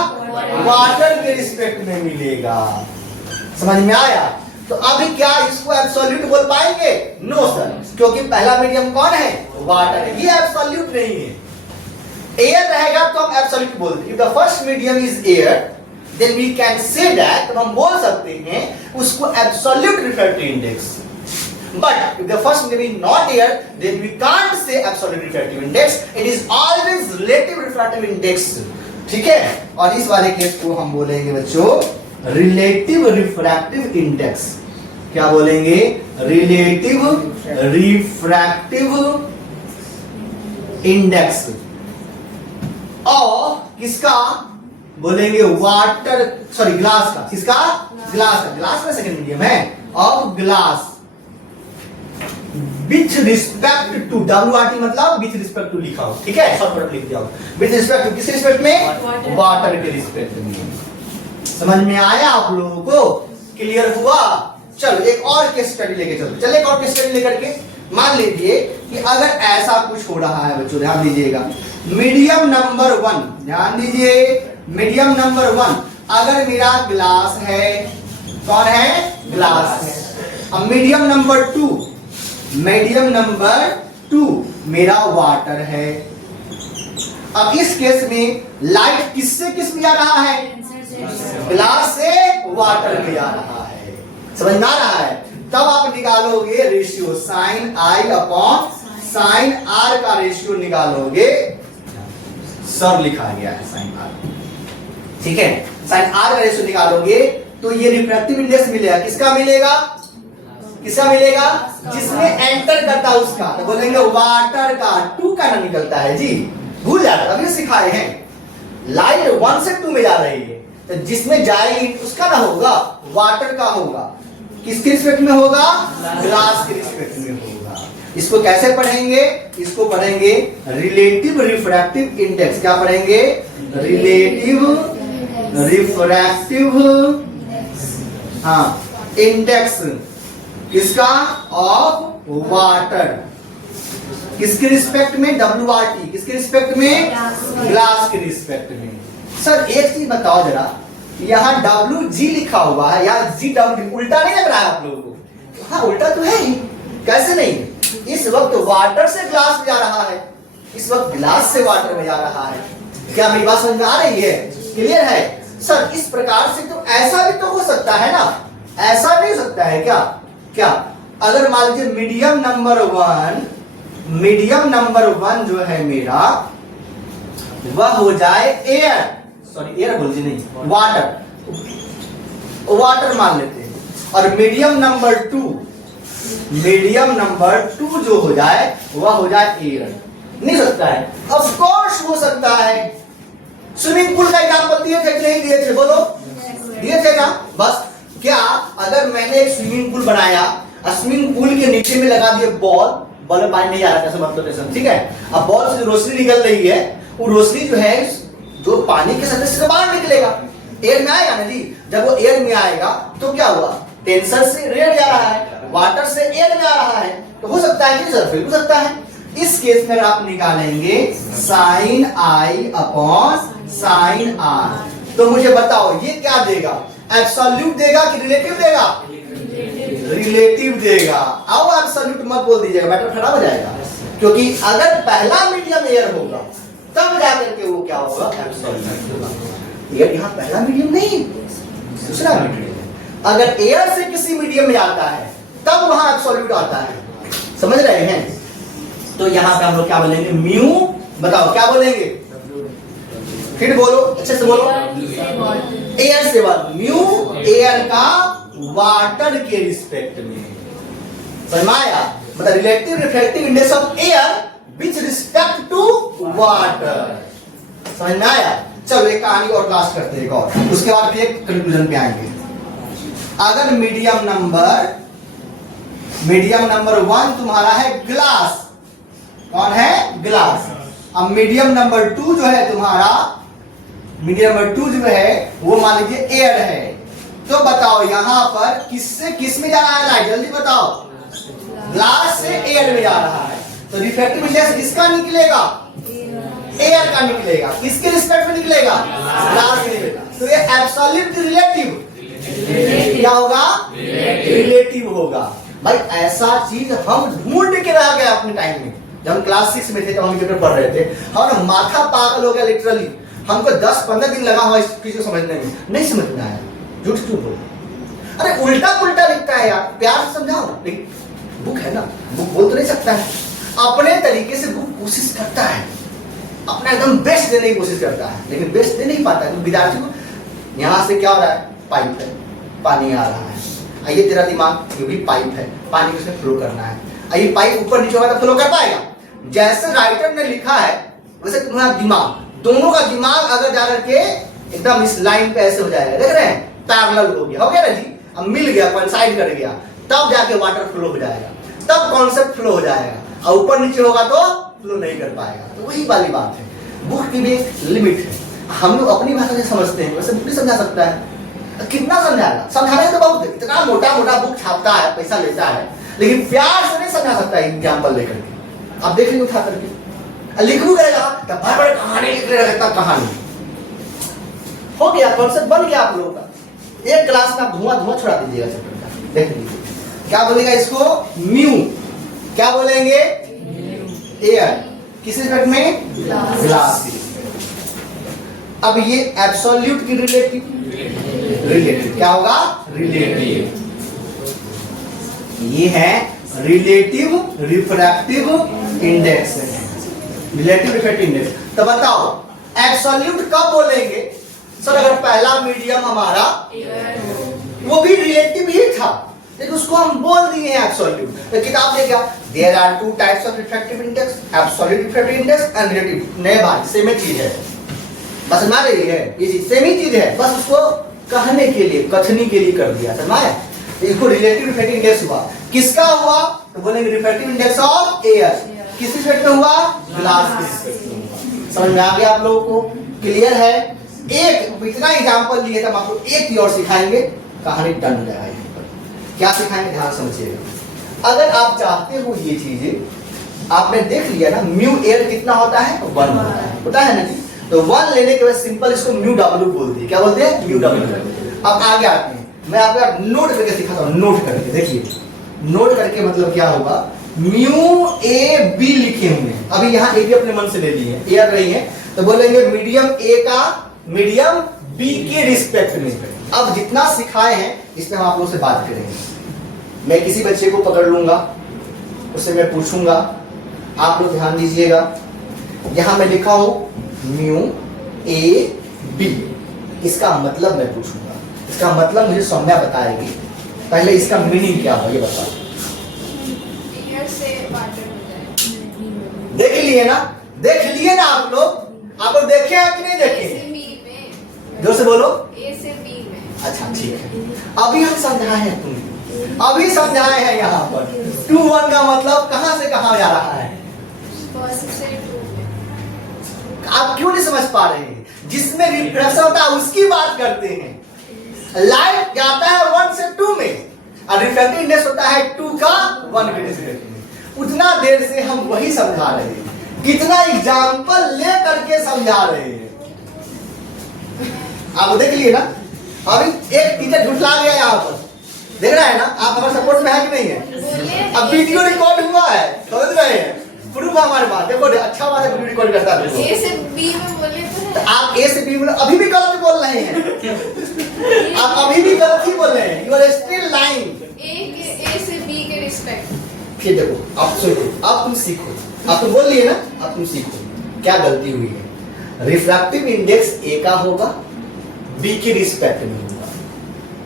वाटर के रिस्पेक्ट में मिलेगा। समझ में आया? तो अभी क्या इसको एब्सोल्यूट बोल पाएंगे? नो सर, क्योंकि पहला मीडियम कौन है? वाटर है। ये एब्सोल्यूट नहीं है। एयर रहेगा तो हम एब्सोल्यूट बोलते हैं। If the first medium is air then we can say that, तो हम बोल सकते हैं उसको absolute refractive index. But if the first medium is not air, then we can't say absolute refractive index. It is always relative refractive index. ठीक है? और इस वाले केस को हम बोलेंगे बच्चों रिलेटिव रिफ्रैक्टिव इंडेक्स। क्या बोलेंगे? Relative refractive index. और किसका बोलेंगे? वाटर, सॉरी ग्लास का। किसका? ग्लास का। ग्लास में सेकंड मीडियम है। Of glass with respect to, WRT मतलब विथ रिस्पेक्ट टू लिखा हो। ठीक है? शॉर्टकट लिख दिया हो। विथ रिस्पेक्ट टू, किस रिस्पेक्ट में? वाटर के रिस्पेक्ट में। समझ में आया आप लोगों को? क्लियर हुआ? चलो एक और केस स्टडी लेके चलो। चलो एक और केस स्टडी लेकर के मान लीजिए कि अगर ऐसा कुछ हो रहा है बच्चों, ध्यान दीजिएगा। मीडियम नंबर 1, ध्यान दीजिए, मीडियम नंबर 1 अगर मेरा ग्लास है, कौन है? ग्लास है। अब मीडियम नंबर 2, मीडियम नंबर 2 मेरा वाटर है। अब इस केस में लाइट किससे किस में जा रहा है? ग्लास से वाटर में जा रहा है। समझ में आ रहा है? तब आप निकालोगे रेशियो साइन आई अपॉन साइन आर का रेशियो निकालोगे। सब लिखा गया है साइन आर। ठीक है? साइन आर का रेशियो निकालोगे तो ये रिफ्रैक्टिव इंडेक्स मिलेगा। किसका मिलेगा? किसका मिलेगा? जिसमें एंटर करता है उसका। तो बोलेंगे वाटर का। 2 का ना निकलता है जी, भूल जाता। अभी सिखाए हैं लाइट 1 से 2 में जा रही है, तो जिसमें जाएगी उसका ना होगा, वाटर का होगा। किसके रिस्पेक्ट में होगा? ग्लास के रिस्पेक्ट में होगा। इसको कैसे पढ़ेंगे? इसको पढ़ेंगे रिलेटिव रिफ्रैक्टिव इंडेक्स। क्या पढ़ेंगे? Relative refractive index. किसका? Of water. किसके रिस्पेक्ट में? WRT। किसके रिस्पेक्ट में? ग्लास के रिस्पेक्ट में। सर एक चीज बताओ जरा, यहाँ WG लिखा हुआ है या GW, उल्टा नहीं लग रहा है आप लोगों को? हाँ उल्टा तो है ही। कैसे नहीं? इस वक्त वाटर से ग्लास में जा रहा है, इस वक्त ग्लास से वाटर में जा रहा है। क्या मेरी बात समझ में आ रही है? क्लियर है? सर इस प्रकार से तो ऐसा भी तो हो सकता है ना? ऐसा नहीं हो सकता है क्या? क्या अगर मान लीजिए मीडियम नंबर 1 जो है मेरा वह हो जाए एयर, सॉरी एयर बोल जी नहीं, वाटर मान लेते हैं। और मीडियम नंबर 2 जो हो जाए वह हो जाए एयर। नहीं सकता है? ऑफ कोर्स हो सकता है। स्विमिंग पूल का एग्जांपल दिए थे कि नहीं दिए थे? बोलो दिए थे ना? बस क्या अगर मैंने एक स्विमिंग पूल बनाया, स्विमिंग पूल के नीचे में लगा दिए बॉल में पानी नहीं आ रहा है, मतलब ठीक है? अब बॉल से रोशनी निकल रही है, वो रोशनी जो है जो पानी के सतह से बाहर निकलेगा, एयर में आएगा ना जी। जब वो एयर में आएगा तो क्या हुआ? टेंशन से एयर जा रहा है, वाटर से एयर में आ रहा है। तो हो सकता है कि सर फिर हो सकता है। इस केस में आप निकालेंगे साइन आई अपॉन साइन आर। तो मुझे बताओ ये क्या देगा? एब्सोल्यूट देगा कि रिलेटिव देगा? रिलेटिव देगा। अब एब्सोल्यूट मत बोल दीजिएगा, मैटर खराब हो जाएगा। क्योंकि अगर पहला मीडियम एयर होगा तब जाकर के वो क्या होगा? एब्सोल्यूट होगा। एयर यहाँ पहला मीडियम नहीं, दूसरा मीडियम। अगर एयर से किसी मीडियम में आता है तब वहां एब्सोल्यूट आता है। समझ रहे हैं? तो यहाँ पे हम लोग क्या बोलेंगे? म्यू। बताओ क्या बोलेंगे? फिर बोलो, अच्छे से बोलो। एयर से बात, म्यू एयर का वाटर के रिस्पेक्ट में। समझ में आया? मतलब relative refractive index of air with respect to water. समझ में आया? चलो एक कहानी और क्लास करते हैं एक और, उसके बाद फिर एक कंक्लूजन पे आएंगे। अगर मीडियम नंबर 1 तुम्हारा है ग्लास, कौन है? ग्लास। अब मीडियम नंबर 2 जो है तुम्हारा मीडियम नंबर 2 जो है वो मान लीजिए एयर है। तो बताओ यहाँ पर किस में जा रहा है लाइट, जल्दी बताओ। ग्लास से एयर में जा रहा है, तो रिफ्रैक्टिव इंडेक्स किसका निकलेगा? एयर का निकलेगा। किसके रिस्पेक्ट में निकलेगा? ग्लास के निकलेगा। तो ये एब्सोल्यूट रिलेटिव क्या होगा? रिलेटिव होगा। भाई ऐसा चीज हम ढूंढ के रह गए अपने टाइम में, जब हम क्लास 6 में थे तो हम पेपर पढ़ रहे थे और माथा पागल हो गया लिटरली। हमको 10-15 दिन लगा हुआ इस चीज को समझने में, नहीं समझ में आया। झूठ क्यों बोल? अरे उल्टा पुल्टा लिखता है यार, प्यार से समझाओ। लेकिन बुक है ना, बुक बोल तो नहीं सकता है। अपने तरीके से बुक कोशिश करता है, अपना एकदम बेस्ट देने की कोशिश करता है, लेकिन बेस्ट दे नहीं पाता है। विद्यार्थी को यहाँ से क्या हो रहा है? पाइप है, पानी आ रहा है। आइए तेरा दिमाग ये भी पाइप है, पानी को उसमें फ्लो करना है। आइए पाइप ऊपर नीचे होगा तो फ्लो कर पाएगा? जैसे राइटर ने लिखा है वैसे तुम्हारा दिमाग, दोनों का दिमाग अगर जाकर के एकदम इस लाइन पे ऐसे हो जाएगा, देख रहे हैं? पैरेलल हो गया ना जी, अब मिल गया, कोइंसाइड कर गया, तब जाके वाटर फ्लो हो जाएगा, तब कॉन्सेप्ट फ्लो हो जाएगा। और ऊपर नीचे होगा तो फ्लो नहीं कर पाएगा। तो वही वाली बात है, बुक की भी एक लिमिट है। हम लोग अपनी भाषा से समझते हैं, वैसे बुक नहीं समझा सकता है। कितना समझाएगा? समझाने तो बहुत, इतना मोटा मोटा बुक छापता है, पैसा लेता है, लेकिन प्यार से नहीं समझा सकता है। एग्जाम्पल लेकर के आप देख लीजिए उठा करके, लिखू करेगा तो बड़े बड़े कहानी लिख रहे, कहानी हो गया, कॉन्सेप्ट बन गया आप लोगों का। एक क्लास में आप धुआं छोड़ा दीजिएगा चैप्टर का, देख लीजिए क्या बोलेगा इसको? म्यू। क्या बोलेंगे? एयर। किस रिस्पेक्ट में? ग्लास की। अब ये एब्सोल्यूट की रिलेटिव क्या होगा? रिलेटिव। ये है relative refractive index, relative refractive index. तो बताओ एब्सोल्यूट कब बोलेंगे? सर अगर पहला मीडियम हमारा वो भी रिलेटिव ही था, लेकिन उसको हम बोल दिए एब्सोल्यूट। तो किताब में क्या? There are 2 types of refractive index, absolute refractive index and relative. नए बात सेम ही चीज है, बस समझ रही है? ये चीज सेम ही चीज है, बस उसको कहने के लिए, कथनी के लिए कर दिया, समझाया? इसको रिलेटिव रिफ्रैक्टिव इंडेक्स हुआ। किसका हुआ? तो बोलेंगे रिफ्रैक्टिव इंडेक्स ऑफ एयर। किस रिस्पेक्ट में हुआ? ग्लास के रिस्पेक्ट में हुआ। समझ में आ गया आप लोगों को? क्लियर है? एक इतना एग्जांपल लिए हम आपको एक ही और सिखाएंगे, कहानी डन हो जाएगा। क्या सिखाएंगे ध्यान समझिएगा। अगर आप चाहते हो ये चीजें, आपने देख लिया ना म्यू एयर कितना होता है? 1 होता है ना जी। तो 1 लेने के बाद सिंपल इसको म्यू डब्ल्यू बोल दिए। क्या बोलते हैं? Mu W. अब आगे आते हैं, मैं आपको नोट करके सिखाता हूँ। नोट करके देखिए, नोट करके मतलब क्या होगा? म्यू ए बी लिखे हुए हैं, अभी यहाँ ए भी अपने मन से ले लिए, एयर रही है, तो बोलेंगे मीडियम ए का मीडियम बी के रिस्पेक्ट में। अब जितना सिखाए हैं इसमें हम आप लोगों से बात करेंगे। मैं किसी बच्चे को पकड़ लूंगा, उससे मैं पूछूंगा, आप लोग ध्यान दीजिएगा। यहां मैं लिखा हूं म्यू ए बी, इसका मतलब मैं पूछूंगा, इसका मतलब मुझे सौम्या बताएगी। पहले इसका मीनिंग क्या हो ये बताओ। देख लिए ना? देख लिए ना आप लोग? आप लोग देखे हैं कि नहीं देखे? जोर से बोलो। ए से बी में। अच्छा ठीक है, अभी हम समझाए हैं, तुम अभी समझाए हैं। यहाँ पर 2 1 का मतलब कहां से कहां जा रहा है? आप क्यों नहीं समझ पा रहे हैं? जिसमें रिफ्रैक्शन होता है उसकी बात करते हैं। लाइट जाता है 1 से 2 में और रिफ्रैक्टिव इंडेक्स होता है 2 का 1 के रिस्पेक्ट में। उतना देर से हम वही समझा रहे हैं, कितना एग्जाम्पल ले करके समझा रहे हैं। आप देख लिए ना? अभी एक टीचर झुठला गया यहाँ पर, देख रहा है ना? आप हमारे सपोर्ट में है कि नहीं है? अब वीडियो रिकॉर्ड हुआ है, समझ रहे हैं? प्रूफ है हमारे पास। देखो अच्छा बात है, वीडियो रिकॉर्ड करता है। ए से बी में बोले तो आप ए से बी में अभी भी गलत बोल रहे हैं। आप अभी भी गलत ही बोल रहे हैं। You are still lying. A से बी के रिस्पेक्ट। फिर देखो, आप सुनो, आप तुम सीखो। आप तो बोल लिए ना, अब तुम सीखो क्या गलती हुई है। रिफ्रैक्टिव इंडेक्स ए का होगा, बी के रिस्पेक्ट में होगा।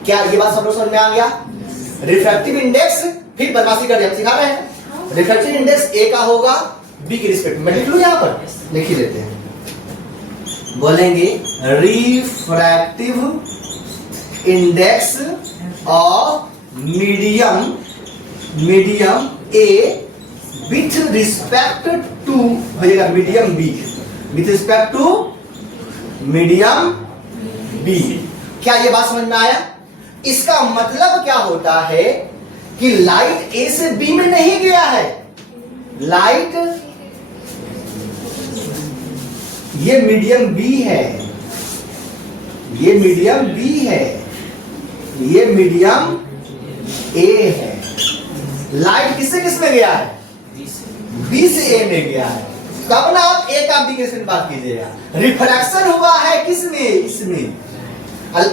क्या ये बात सब लोग समझ में आ गया? रिफ्रैक्टिव इंडेक्स, फिर बदमाशी कर रहे हम सिखा रहे हैं। रिफ्रैक्टिव इंडेक्स ए का होगा, बी के रिस्पेक्ट में। लिख लो यहाँ पर, लिख ही देते हैं। बोलेंगे refractive index of medium A with respect to, होगा medium B, with respect to medium B. क्या ये बात समझ में आया? इसका मतलब क्या होता है कि लाइट ए से बी में नहीं गया है, लाइट ये मीडियम बी है, ये मीडियम बी है, ये मीडियम ए है। लाइट किससे किस में गया है? बी से ए में गया है। तब ना आप ए का बी के साथ बात कीजिएगा। रिफ्रैक्शन हुआ है किसमें? इसमें।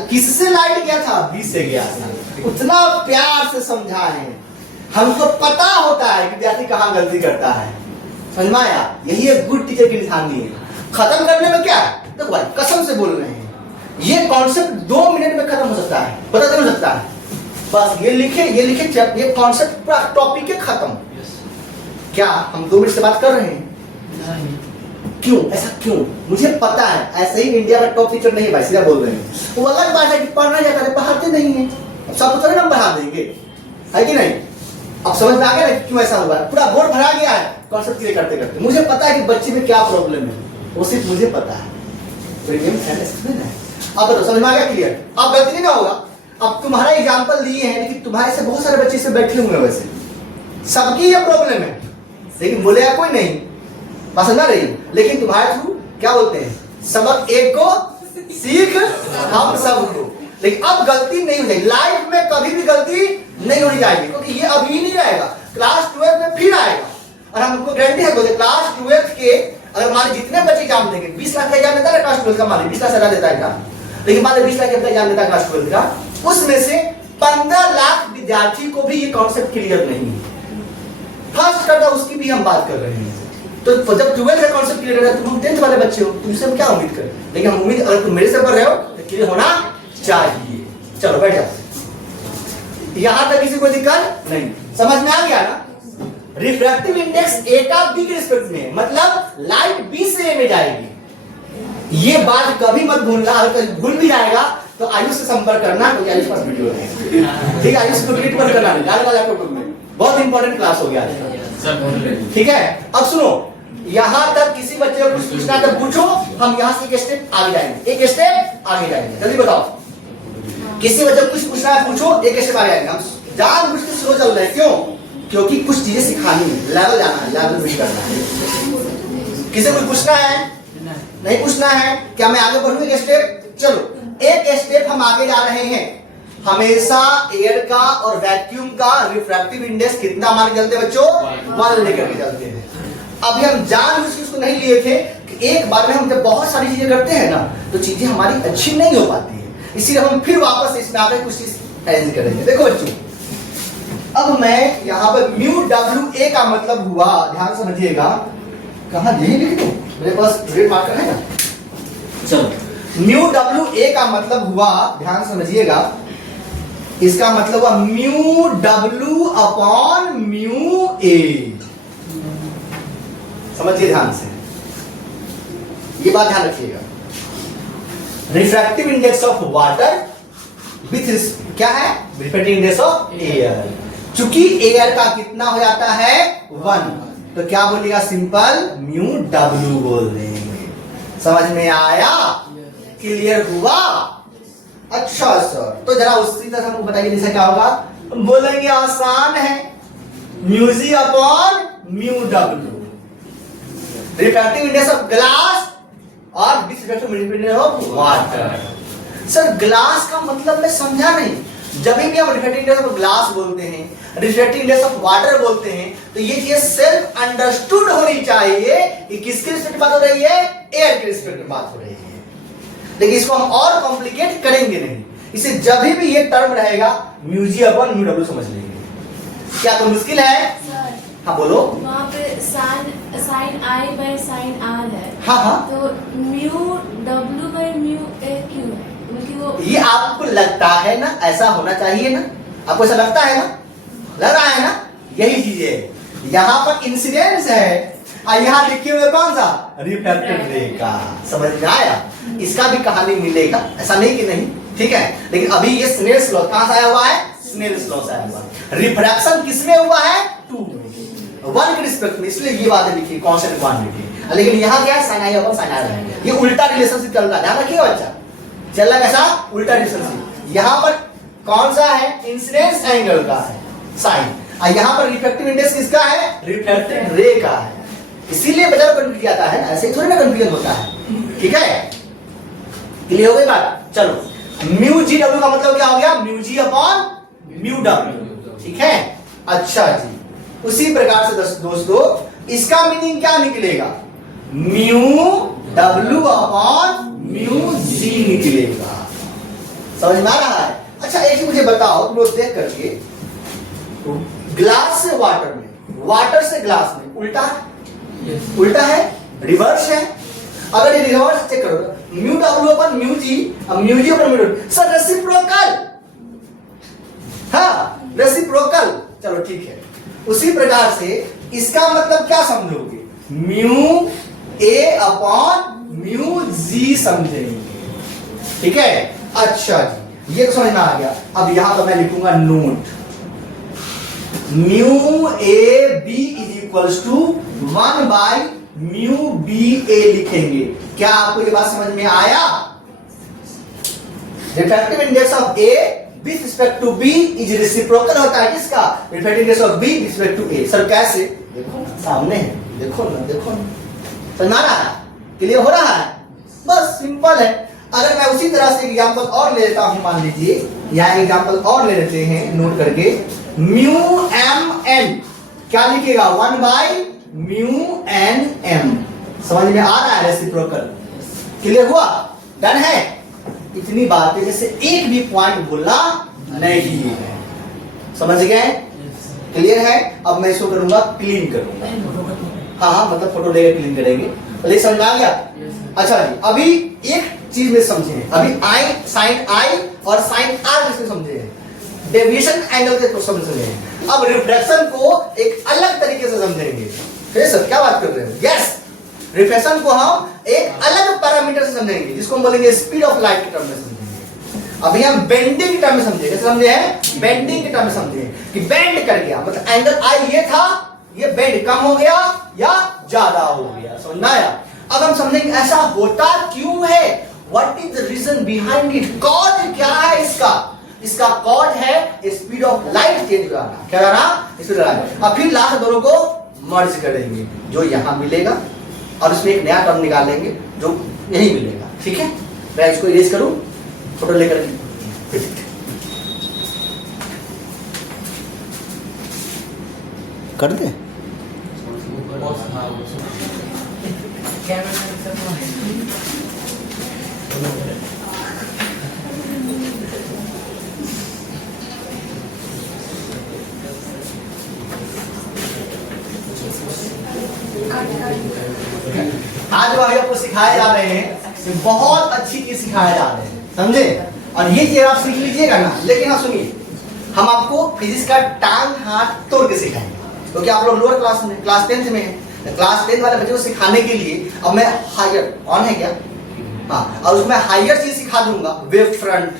किससे लाइट गया था? बी से गया था। उतना प्यार से समझाएं। हमको पता होता है कि विद्यार्थी कहाँ गलती करता है। समझ में आया? यही एक गुड टीचर की निशानी है। खत्म करने में क्या है? देखो भाई कसम से बोल रहे हैं, ये कॉन्सेप्ट 2 मिनट में खत्म हो सकता है, पता चल सकता है। बस ये लिखे, ये कॉन्सेप्ट पूरा टॉपिक है खत्म। क्या हम 2 मिनट से बात कर रहे हैं? क्यों? ऐसा क्यों? मुझे पता है ऐसे ही इंडिया में टॉप टीचर नहीं भाई, सीधा बोल रहे हैं। वो अलग बात है कि पढ़ना जाता है, पढ़ाते नहीं है। अब सब कुछ हम बढ़ा देंगे, है कि नहीं? अब समझ में आ गया ना क्यों ऐसा हुआ है? पूरा बोर्ड भरा गया है कॉन्सेप्ट क्लियर करते करते। मुझे पता है कि बच्चे में क्या प्रॉब्लम है, वो सिर्फ मुझे पता है। प्रीमियम है। अब बताओ समझ में आ गया? क्लियर? अब गलती नहीं ना होगा। अब तुम्हारा एग्जाम्पल दिए हैं, लेकिन तुम्हारे से बहुत सारे बच्चे से बैठे हुए हैं, वैसे सबकी ये प्रॉब्लम है, लेकिन बोलेगा कोई नहीं, पसंद ना रही। लेकिन तुम्हारे थ्रू क्या बोलते हैं? सबक एक को सीख हम सबको। लेकिन अब गलती नहीं हो जाएगी लाइफ में, कभी भी गलती नहीं होनी चाहिए, क्योंकि ये अभी नहीं रहेगा, क्लास 12 में फिर आएगा। और हमको गारंटी है बोलते क्लास 12 के अगर मान जितने बच्चे एग्जाम देंगे, 20 लाख का एग्जाम देता है क्लास 12 का, मान 20 लाख सजा देता है एग्जाम, लेकिन मान 20 लाख का एग्जाम देता है क्लास 12 का, उसमें से 15 लाख विद्यार्थी को भी ये कॉन्सेप्ट क्लियर नहीं है। फर्स्ट करता उसकी भी हम बात कर रहे हैं। तो जब 12 का कॉन्सेप्ट क्लियर है, तुम 10th वाले बच्चे हो, तुमसे हम क्या उम्मीद करें? लेकिन हम उम्मीद अगर तुम मेरे से पढ़ रहे हो तो क्लियर होना चाहिए। चलो बैठ जाओ। यहां तक किसी को दिक्कत नहीं, समझ में आ गया ना? रिफ्रैक्टिव इंडेक्स ए का बी के रिस्पेक्ट में, मतलब लाइट बी से ए में जाएगी। ये बात कभी मत भूलना। अगर भूल भी जाएगा तो आयुष से संपर्क करना, क्योंकि आयुष पास वीडियो है। ठीक है, आयुष को डिलीट मत करना, डाल वाला फोटो में। बहुत इंपॉर्टेंट क्लास हो गया ठीक है। अब सुनो, यहां तक किसी बच्चे को कुछ पूछना तो पूछो, हम यहां से एक स्टेप आगे जाएंगे, एक स्टेप आगे जाएंगे। जल्दी बताओ, किसी बच्चे को कुछ पूछना है पूछो, एक स्टेप आगे जाएंगे। हम जानबूझ के स्लो चल रहे हैं, क्यों? क्योंकि कुछ चीजें सिखानी है, लेवल जाना है, लेवल भी करना है। किसी को पूछना है? नहीं पूछना है? क्या मैं आगे बढ़ूं एक स्टेप? चलो एक स्टेप हम आगे जा रहे हैं। हमेशा एयर का और वैक्यूम का रिफ्रैक्टिव इंडेक्स कितना मान के चलते बच्चों? 1 लेकर के चलते हैं। अभी हम जानबूझ के उसको नहीं लिए थे कि एक बार में हम जब बहुत सारी चीजें करते हैं ना, तो चीजें हमारी अच्छी नहीं हो पाती है, इसीलिए हम फिर वापस इसमें आकर कुछ चीज अरेंज करेंगे। देखो बच्चों, अब मैं यहाँ पर म्यू डब्ल्यू ए का मतलब हुआ, ध्यान समझिएगा। कहाँ दे लिख दो, मेरे पास रेड मार्कर है ना। चलो म्यू डब्ल्यू ए का मतलब हुआ, ध्यान समझिएगा, इसका मतलब हुआ mu W upon mu A. समझिए ध्यान से, ये बात ध्यान रखिएगा। Refractive index of water with क्या है? Refractive index of air. चूंकि एयर का कितना हो जाता है? 1, तो क्या बोलिएगा? सिंपल म्यू डब्ल्यू बोल देंगे। समझ में आया? क्लियर हुआ? अच्छा सर, तो जरा उसी तरह हमको बताइए, जैसा क्या होगा? बोलेंगे आसान है, म्यू जी अपॉन म्यू डब्ल्यू। रिफ्रैक्टिव इंडेक्स ऑफ ग्लास और this refractive index of water. Sir glass का मतलब मैं समझा नहीं। जब भी हम रिफ्रैक्टिव इंडेक्स ऑफ ग्लास बोलते हैं, रिफ्रैक्टिव इंडेक्स ऑफ वाटर बोलते हैं, तो ये चीज सेल्फ अंडरस्टूड होनी चाहिए कि किसके रिस्पेक्ट बात हो रही है? एयर के रिस्पेक्ट में बात हो रही है। लेकिन इसको हम और कॉम्प्लिकेट करेंगे नहीं। इसे जब भी ये टर्म रहेगा mu g upon mu W समझ लेंगे। क्या कोई मुश्किल है? हाँ बोलो। वहाँ पे sine i by sine r है। हाँ हाँ, तो म्यू डब्ल्यू बाय म्यू ए क्यों? क्योंकि वो ये आपको लगता है ना ऐसा होना चाहिए ना? आपको ऐसा लगता है ना? लग रहा है ना? यही चीज है। यहाँ पर इंसिडेंस है और यहाँ लिखे हुए कौन सा? रिफ्रैक्टेड रे का। समझ में आया? इसका भी कहानी मिलेगा, ऐसा नहीं कि नहीं, ठीक है। लेकिन अभी ये स्नेल्स लॉ कहां से आया हुआ है? स्नेल्स लॉ से आया हुआ है। रिफ्रैक्शन किसमें हुआ है? 2 में, 1 के रिस्पेक्ट में, इसलिए ये बातें लिखी कांस्टेंट क्वांटिटी। लेकिन यहाँ क्या है, साइन आई अपॉन साइन आर है। ये उल्टा रिलेशनशिप चल रहा है, ध्यान रखिएगा बच्चा, चल रहा है कैसा, उल्टा रिलेशनशिप। यहाँ पर कौन सा है, इंसिडेंस एंगल का है साइन, और यहाँ पर रिफ्रैक्टिव इंडेक्स किसका है, रिफ्रैक्टेड रे का है। इसीलिए बच्चा कंफ्यूज किया है, ऐसे ही थोड़ी ना कंफ्यूजन होता है। ठीक है, क्लियर हो गई बात। चलो म्यू जी डब्ल्यू का मतलब क्या हो गया, mu g upon mu W. ठीक है, अच्छा जी, उसी प्रकार से दोस्तों इसका मीनिंग क्या निकलेगा, mu W upon mu G निकलेगा। समझ में आ रहा है। अच्छा एक चीज मुझे बताओ, तुम लोग देख करके, ग्लास से वाटर में, वाटर से ग्लास में उल्टा है, उल्टा है, रिवर्स है। अगर ये रिवर्स चेक करो, म्यू डब्ल्यू अपन म्यू जी, अब म्यू जी अपन म्यू डब्ल्यू, सर रेसिप्रोकल, हाँ रेसिप्रोकल, चलो ठीक है। उसी प्रकार से इसका मतलब क्या समझोगे, mu A upon mu G समझेंगे। ठीक है, अच्छा जी, ये तो समझ में आ गया। अब यहां पर मैं लिखूंगा note, mu A B is equals to 1 by mu B A लिखेंगे। क्या आपको ये बात समझ में आया, refractive index of A with respect to B is reciprocal होता है किसका, refractive index of B with respect to A. Sir कैसे, देखो सामने है, देखो ना, देखो ना, समझ आ रहा है, क्लियर हो रहा है, बस सिंपल है। अगर मैं उसी तरह से एग्जांपल और ले लेता हूं, मान लीजिए यहां एग्जांपल और ले लेते हैं नोट करके, म्यू एम एन क्या लिखेगा, 1 बाई म्यू एन एम। समझ में आ रहा है, रेसिप्रोकल, क्लियर हुआ, डन है। इतनी बातें जैसे एक भी पॉइंट भूलना नहीं है, समझ गए, क्लियर है। अब मैं इसको करूंगा, क्लीन करूंगा, हाँ मतलब फोटो लेकर क्लीन करेंगे, तो समझ में आ गया। अच्छा जी, अभी एक चीज में समझे, अभी आई साइन आई और साइन आर किसको समझे, डेविएशन एंगल के समझे। अब रिफ्लेक्शन को एक अलग तरीके से समझेंगे। फिर सर क्या बात कर रहे हो, यस, रिफ्लेक्शन को हम एक अलग पैरामीटर से समझेंगे, जिसको हम बोलेंगे स्पीड ऑफ लाइट के टर्म में समझेंगे। अभी हम बेंडिंग के टर्म में समझे, कैसे समझे हैं, बेंडिंग के टर्म में समझे कि बेंड कर गया, मतलब एंगल आई ये था, ये बेंड कम हो गया या ज्यादा हो गया, समझ में आया। अब हम समझेंगे ऐसा होता क्यों है, what is the reason behind it, cause क्या है इसका, इसका कॉज है स्पीड ऑफ लाइट चेंज कराना, क्या करना, स्पीड ऑफ लाइट। अब फिर लास्ट दोनों को मर्ज करेंगे, जो यहां मिलेगा और उसमें एक नया टर्म निकालेंगे जो यही मिलेगा। ठीक है, मैं इसको इरेज करूं, फोटो लेकर कर दे। आज भाई आपको सिखाए जा रहे हैं, बहुत अच्छी चीज सिखाए जा रहे हैं, समझे। और ये चीज आप सीख लीजिएगा ना, लेकिन हाँ सुनिए, हम आपको फिजिक्स का टांग हाथ तोड़ के सिखाएंगे, क्योंकि आप लोग लोअर क्लास में, क्लास 10th में है, क्लास 10 वाले बच्चों को सिखाने के लिए अब मैं हायर ऑन है क्या, हाँ, और उसमें हायर चीज सिखा दूंगा, वेव फ्रंट,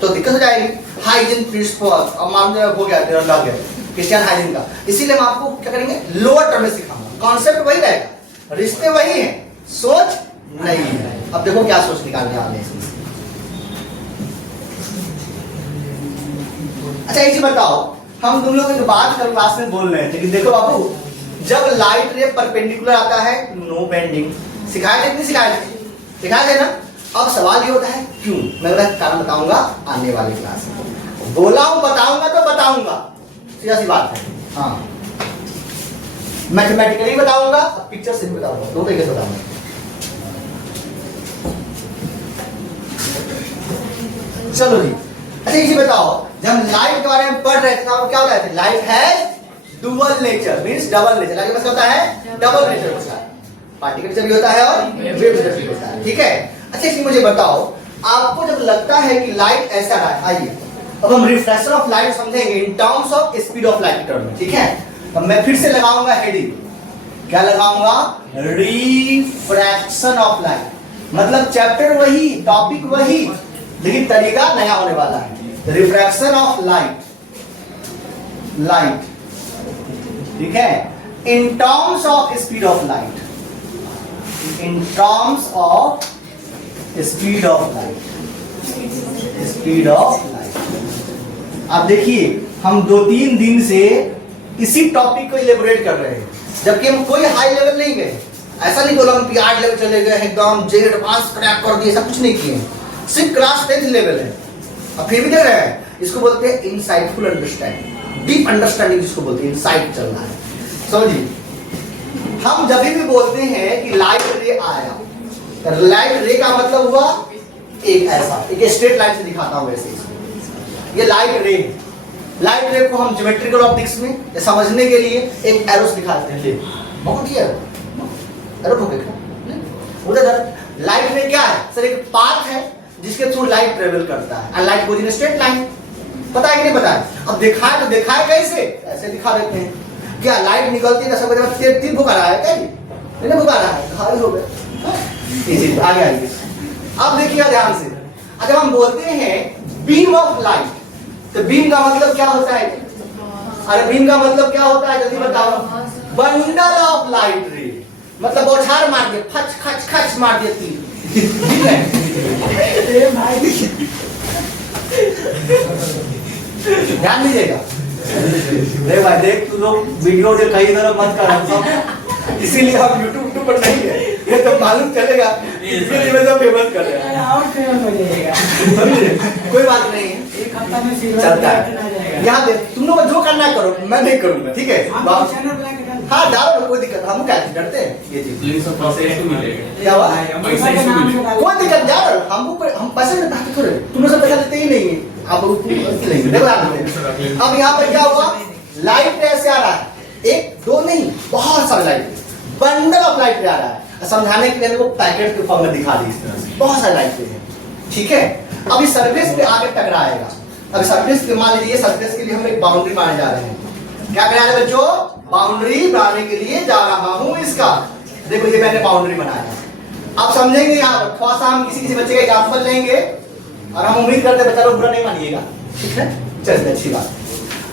तो दिक्कत हो जाएगी। हाइजीन प्रिंसिपल अब मान लो हो गया, लग गया क्रिश्चियन हाइजीन का, इसीलिए हम आपको क्या करेंगे, लोअर टर्म में सिखाऊंगा, कॉन्सेप्ट वही रहेगा, रिश्ते वही हैं, सोच नहीं है। अब देखो क्या सोच निकालने वाले हैं। अच्छा एक चीज बताओ, हम तुम लोग जो बात कर क्लास में बोल रहे थे कि देखो बाबू, जब लाइट रे परपेंडिकुलर आता है नो बेंडिंग, सिखाया थे, नहीं सिखाया थे, सिखाया थे ना। अब सवाल ये होता है क्यों, मैं उसका कारण बताऊंगा आने वाली क्लास में, बोला हूं बताऊंगा तो बताऊंगा, सीधा सी बात है। हाँ मैथमेटिकली बताऊंगा, पिक्चर से भी बताऊंगा, दो तरीके से बताऊंगा। चलो जी, अच्छा ये बताओ, जब लाइट के बारे में पढ़ रहे थे तो क्या हो रहा है, लाइट है dual nature, means double nature, light का होता है डबल नेचर होता है, पार्टिकल नेचर भी होता है और वेव नेचर भी होता है। ठीक है, अच्छा इसलिए मुझे बताओ, आपको जब लगता है कि लाइट ऐसा है, आइए अब हम रिफ्रैक्शन ऑफ लाइट समझेंगे in terms of speed of light term में। ठीक है, अब मैं फिर से लगाऊंगा हेडिंग, क्या लगाऊंगा, रिफ्रैक्शन ऑफ लाइट, मतलब चैप्टर वही, टॉपिक वही, लेकिन तरीका नया होने वाला है। रिफ्रैक्शन ऑफ लाइट, लाइट, ठीक है, in terms of speed of light, in terms of speed of light, speed of light. अब देखिए हम 2-3 दिन से इसी टॉपिक को इलेबोरेट कर रहे हैं, जबकि हम कोई हाई लेवल नहीं गए। ऐसा नहीं बोला हम पीआर लेवल चले गए एकदम जे एडवांस क्रैक कर दिए, ऐसा कुछ नहीं किए, सिर्फ क्लास 10th लेवल है। अब फिर भी देख रहे हैं, इसको बोलते हैं इनसाइटफुल अंडरस्टैंडिंग, डीप अंडरस्टैंडिंग जिसको बोलते हैं, इनसाइट चल रहा है। समझिए, हम जब भी बोलते हैं कि लाइट रे आया, तो लाइट रे का मतलब हुआ एक ऐसा, एक स्ट्रेट लाइन से दिखाता हूं वैसे इसको, ये लाइट रे है। लाइट रे को हम ज्योमेट्रिकल ऑप्टिक्स में समझने के लिए एक एरोस दिखाते हैं, ले बहुत ही एरो को देखो उधर। लाइट रे क्या है सर? एक पाथ है जिसके थ्रू लाइट ट्रेवल करता है, and light goes in straight line. पता है कि नहीं पता है? अब दिखाए तो दिखाए कैसे? ऐसे दिखा देते हैं। क्या लाइट निकलती है, सब तीर भुका रहा है क्या? नहीं भुका रहा है, घायल हो गए। इजी, आगे आइए। अब देखिए ध्यान से, जब हम बोलते हैं बीम ऑफ लाइट, तो बीम का मतलब क्या होता है? अरे बीम का मतलब क्या होता है जल्दी बताओ? बंडल ऑफ लाइट रे, मतलब बौछार मार दिया, खच खच खच मार दिया तीर। ध्यान दीजिएगा। देख भाई देख, तू लोग वीडियो से कहीं तरह मत कर, इसीलिए हम यूट्यूब पर नहीं है, ये तो मालूम चलेगा फेमस कर रहे हैं और फेमस हो जाएगा। कोई बात नहीं है, एक हफ्ता में चलता है। यहाँ देख, तुम लोग जो करना है करो, मैं नहीं करूंगा, ठीक है? हाँ डालो, कोई दिक्कत, हम क्या डरते हैं? ये चीज क्या हुआ? कोई दिक्कत, जाओ, हम पैसे में बात थोड़े, तुम लोग सब पैसा देते ही नहीं है, आप अब यहाँ पर क्या हुआ? लाइट ऐसे आ रहा है, एक दो नहीं बहुत सारे लाइट, बंडल ऑफ लाइट आ रहा है। समझाने के लिए हमको पैकेट के फॉर्म में दिखा दी इस तरह से, बहुत सारे लाइट है, ठीक है? अब इस सरफेस पे आगे टकराएगा। अब सरफेस पे मान लीजिए, सरफेस के लिए हम एक बाउंड्री बनाने जा रहे हैं। क्या करना है बच्चों? बाउंड्री बनाने के लिए जा रहा हूं इसका। देखो ये मैंने बाउंड्री बनाया। अब समझेंगे यहाँ पर, थोड़ा सा हम किसी बच्चे का एग्जाम्पल लेंगे और हम उम्मीद करते हैं बच्चा लोग बुरा नहीं मानिएगा, ठीक है? चलिए अच्छी बात।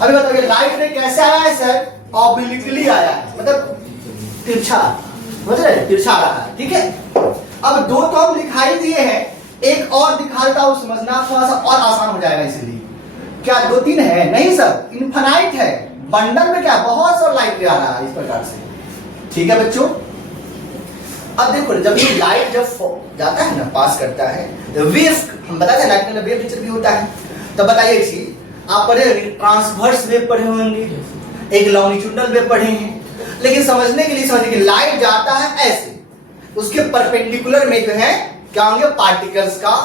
अभी बताइए लाइट रे कैसे आया है सर? ऑब्लिकली आया है, मतलब तिरछा, समझ रहे? तिरछा रहा है, ठीक है? अब दो तो हम दिखाई दिए हैं, एक और दिखाता हूं, समझना थोड़ा सा और आसान हो जाएगा। इसलिए क्या 2-3 है? नहीं सर, इनफाइनाइट है। बंडल में क्या बहुत सारा लाइट आ रहा है इस प्रकार से, ठीक है बच्चों? अब देखो जब ये लाइट जब जाता है ना, पास करता है, तो वेव, हम बताते हैं लाइट में वेव नेचर भी होता है। तो बताइए एक चीज, आप पढ़े ट्रांसवर्स वेव पढ़े होंगे, एक लॉन्गिट्यूडनल वेव पढ़े हैं, लेकिन समझने के लिए समझिए कि लाइट जाता है ऐसे, उसके परपेंडिकुलर में जो है क्या होंगे? पार्टिकल्स का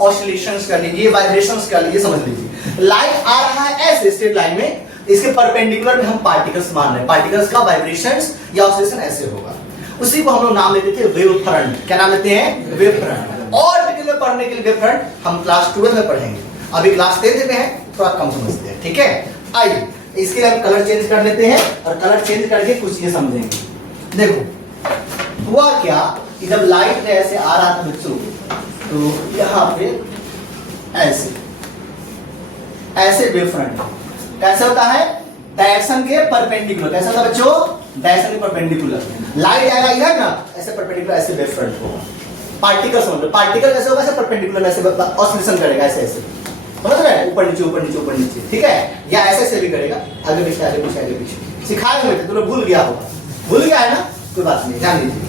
ऑसिलेशंस कर लीजिए, वाइब्रेशंस कर लीजिए, समझ लीजिए। लाइट आ रहा है ऐसे स्ट्रेट लाइन में, इसके परपेंडिकुलर में हम पार्टिकल्स मान रहे हैं, पार्टिकल्स का वाइब्रेशंस या ऑसिलेशन ऐसे होगा। उसी को हम लोग नाम लेते थे वेव फ्रंट। क्या नाम लेते हैं? Wave front. और डिटेल में पढ़ने के लिए वेव फ्रंट हम क्लास 12 में पढ़ेंगे, अभी क्लास 10 में है, थोड़ा कम समझते हैं, ठीक है? आइए इसके लिए हम कलर चेंज कर लेते हैं और कलर चेंज करके कुछ चीजें समझेंगे। देखो हुआ क्या कि जब लाइट ऐसे आ रहा था बच्चों, तो यहाँ पे ऐसे ऐसे वेव फ्रंट कैसे होता है? डायरेक्शन के परपेंडिकुलर। कैसा होता है बच्चों? डायरेक्शन के परपेंडिकुलर। लाइट आएगा इधर ना, ऐसे परपेंडिकुलर ऐसे वेव फ्रंट होगा। पार्टिकल समझ लो, पार्टिकल कैसे होगा? ऐसे परपेंडिकुलर, ऐसे ऑसिलेशन करेगा, ऐसे ऐसे, समझ रहे हैं? ऊपर नीचे ऊपर नीचे ऊपर नीचे, ठीक है? या ऐसे ऐसे भी करेगा, आगे पीछे आगे पीछे आगे पीछे। सिखाए हुए थे, तो लोग भूल गया होगा, भूल गया है ना, कोई बात नहीं, ध्यान दीजिए।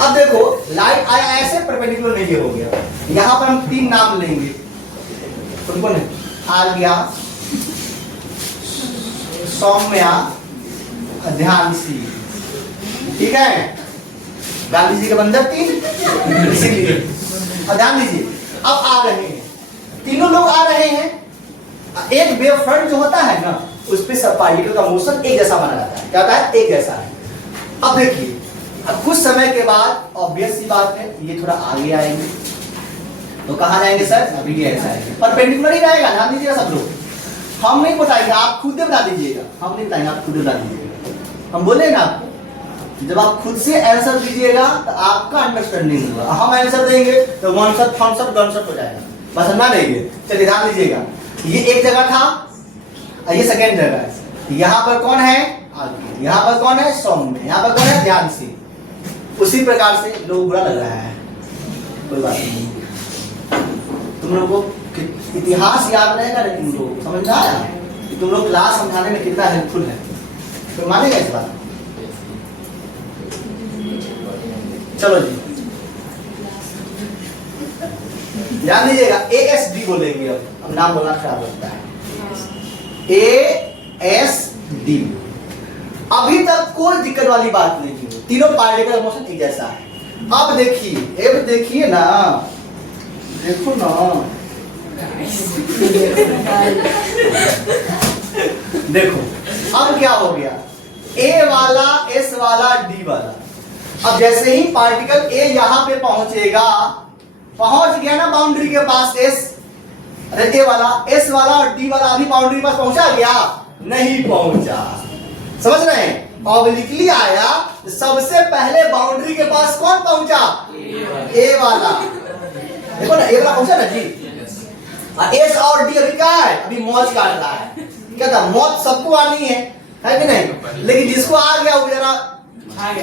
अब देखो लाइट आया ऐसे परपेंडिकुलर में, ये हो गया। यहाँ पर हम 3 नाम लेंगे, कौन है? आ गया सौम्या, ध्यानसी, ठीक है? गांधी जी के बंदर 3, इसीलिए। और ध्यान दीजिए, अब आ रहे हैं तीनों लोग आ रहे हैं। एक वेव फ्रंट जो होता है ना, उस पे सब पार्टिकल का मोशन एक जैसा बना रहता है। क्या होता है? एक जैसा है। अब देखिए, अब कुछ समय के बाद ऑब्वियस सी बात है, ये थोड़ा आगे आएंगे, तो कहाँ जाएंगे सर? अभी ये ऐसा है, परपेंडिकुलर ही रहेगा। ध्यान दीजिएगा सब लोग, हम नहीं बताएंगे, आप खुद बता दीजिएगा। हम नहीं बताएंगे, आप खुद बता दीजिएगा। हम बोले ना आपको, जब आप खुद से आंसर दीजिएगा तो आपका अंडरस्टैंडिंग होगा। हम आंसर देंगे तो one shot fun shot gun shot हो जाएगा, बस समझा नहीं। चलिए ध्यान दीजिएगा, ये एक जगह था, ये सेकेंड जगह है। यहाँ पर कौन है? आगे। यहाँ पर कौन है? सौम्य। यहाँ पर कौन है? ध्यानसी। उसी प्रकार से लोग बुरा लग रहा है, कोई बात नहीं। तुम लोगों को इतिहास याद रहेगा, लेकिन तुम लोग समझ में आया कि तुम लोग क्लास समझाने में कितना हेल्पफुल है, तो मानेगा इस बात। चलो जी, ध्यान दीजिएगा, ASD बोलेंगे। अब नाम बोलना खराब लगता है, ASD। अभी तक कोई दिक्कत वाली बात नहीं की, तीनों पार्टिकल मोशन एक जैसा है। अब देखिए ना, देखो ना, देखो अब क्या हो गया, A वाला, S वाला, D वाला। अब जैसे ही पार्टिकल A यहां पे पहुंचेगा, पहुंच गया ना बाउंड्री के पास S, अरे A वाला, S वाला और D वाला अभी बाउंड्री के पास पहुंचा गया? नहीं पहुंचा। समझ रहे हैं? ऑब्लिकली आया, सबसे पहले बाउंड्री के पास कौन पहुंचा? A वाला। देखो ना, A वाला पहुंचा ना जी। S और D अभी क्या है? अभी मौज काट रहा है। क्या था? मौत सबको आनी है कि नहीं? लेकिन जिसको आ गया वो जरा हाँ,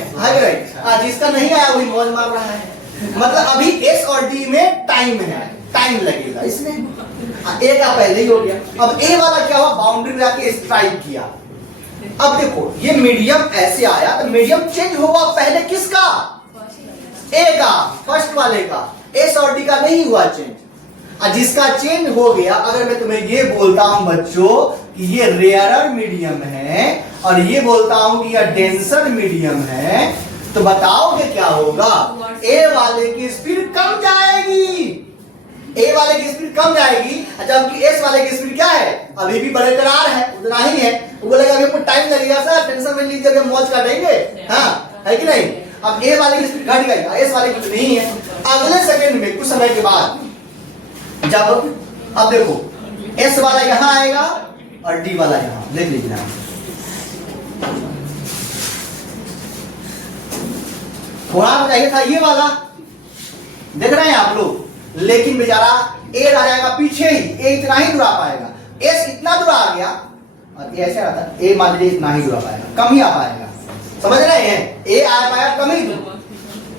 जिसका नहीं आया वही मौज मार रहा है। मतलब अभी S और D में टाइम है, टाइम लगेगा इसमें। A का पहले ही हो गया। अब A वाला क्या हुआ? बाउंड्री में जाके स्ट्राइक किया। अब देखो, ये मीडियम ऐसे आया तो मीडियम चेंज होगा पहले किसका? A का, फर्स्ट वाले का। S और D का नहीं हुआ चेंज। जिसका चेंज हो गया, अगर मैं तुम्हें ये बोलता हूं बच्चों कि ये रेयरर मीडियम है और ये बोलता हूं कि यह डेंसर मीडियम है, तो बताओगे क्या होगा? A वाले की स्पीड कम जाएगी, A वाले की स्पीड कम जाएगी, जबकि S वाले की स्पीड क्या है? अभी भी बरकरार है, उतना ही है। वो बोलेगा अभी हमको टाइम लगेगा सर, टेंशन में लीजिए, अभी मौज काटेंगे। हाँ, है कि नहीं? अब A वाले की स्पीड घट गई, S वाले की नहीं है। अगले सेकंड में, कुछ समय के बाद, जब अब देखो S वाला यहां आएगा और D वाला यहां, देख लीजिए ना, थोड़ा चाहिए था ये वाला, देख रहे हैं आप लोग, लेकिन बेचारा A रह जाएगा पीछे ही, A इतना ही दूर आ पाएगा, S इतना दूर आ गया और ये ऐसे आता है, A मान लीजिए इतना ही दूर आ पाएगा, कम ही आ पाएगा। समझ रहे हैं? A आ पाएगा कम ही दूर,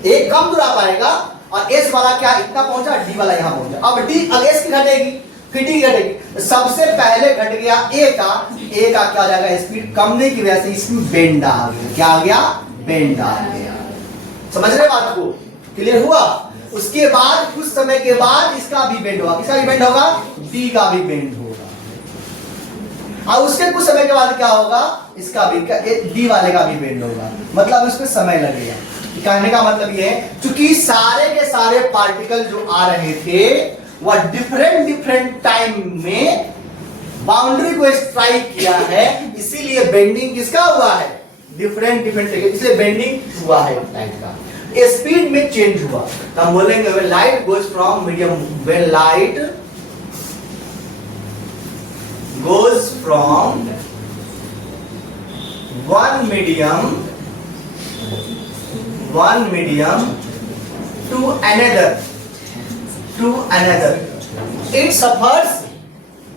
A कम दूर आ पाएगा और S वाला क्या इतना पहुंचा, D वाला यहां पहुंचा। अब D अब S की घटेगी, फिर D घटेगी। सबसे पहले घट गया A का क्या हो जाएगा? स्पीड कमने की वजह से इसमें बेंड आ गया। क्या आ गया? बेंड आ गया। समझ रहे बात को? क्लियर हुआ? उसके बाद कुछ समय के बाद इसका भी बेंड होगा। किसका भी बेंड होगा? D का भी बेंड होगा। और उसके कुछ समय के बाद क्या होगा? इसका भी, D वाले का भी बेंड होगा। मतलब इसमें समय लगेगा। कहने का मतलब ये है, क्योंकि सारे के सारे पार्टिकल जो आ रहे थे वह डिफरेंट टाइम में बाउंड्री को स्ट्राइक किया है, इसीलिए बेंडिंग किसका हुआ है? डिफरेंट इसलिए बेंडिंग हुआ है टाइम का, स्पीड में चेंज हुआ। तो हम बोलेंगे when light goes from medium, when light goes from one medium to another, it suffers,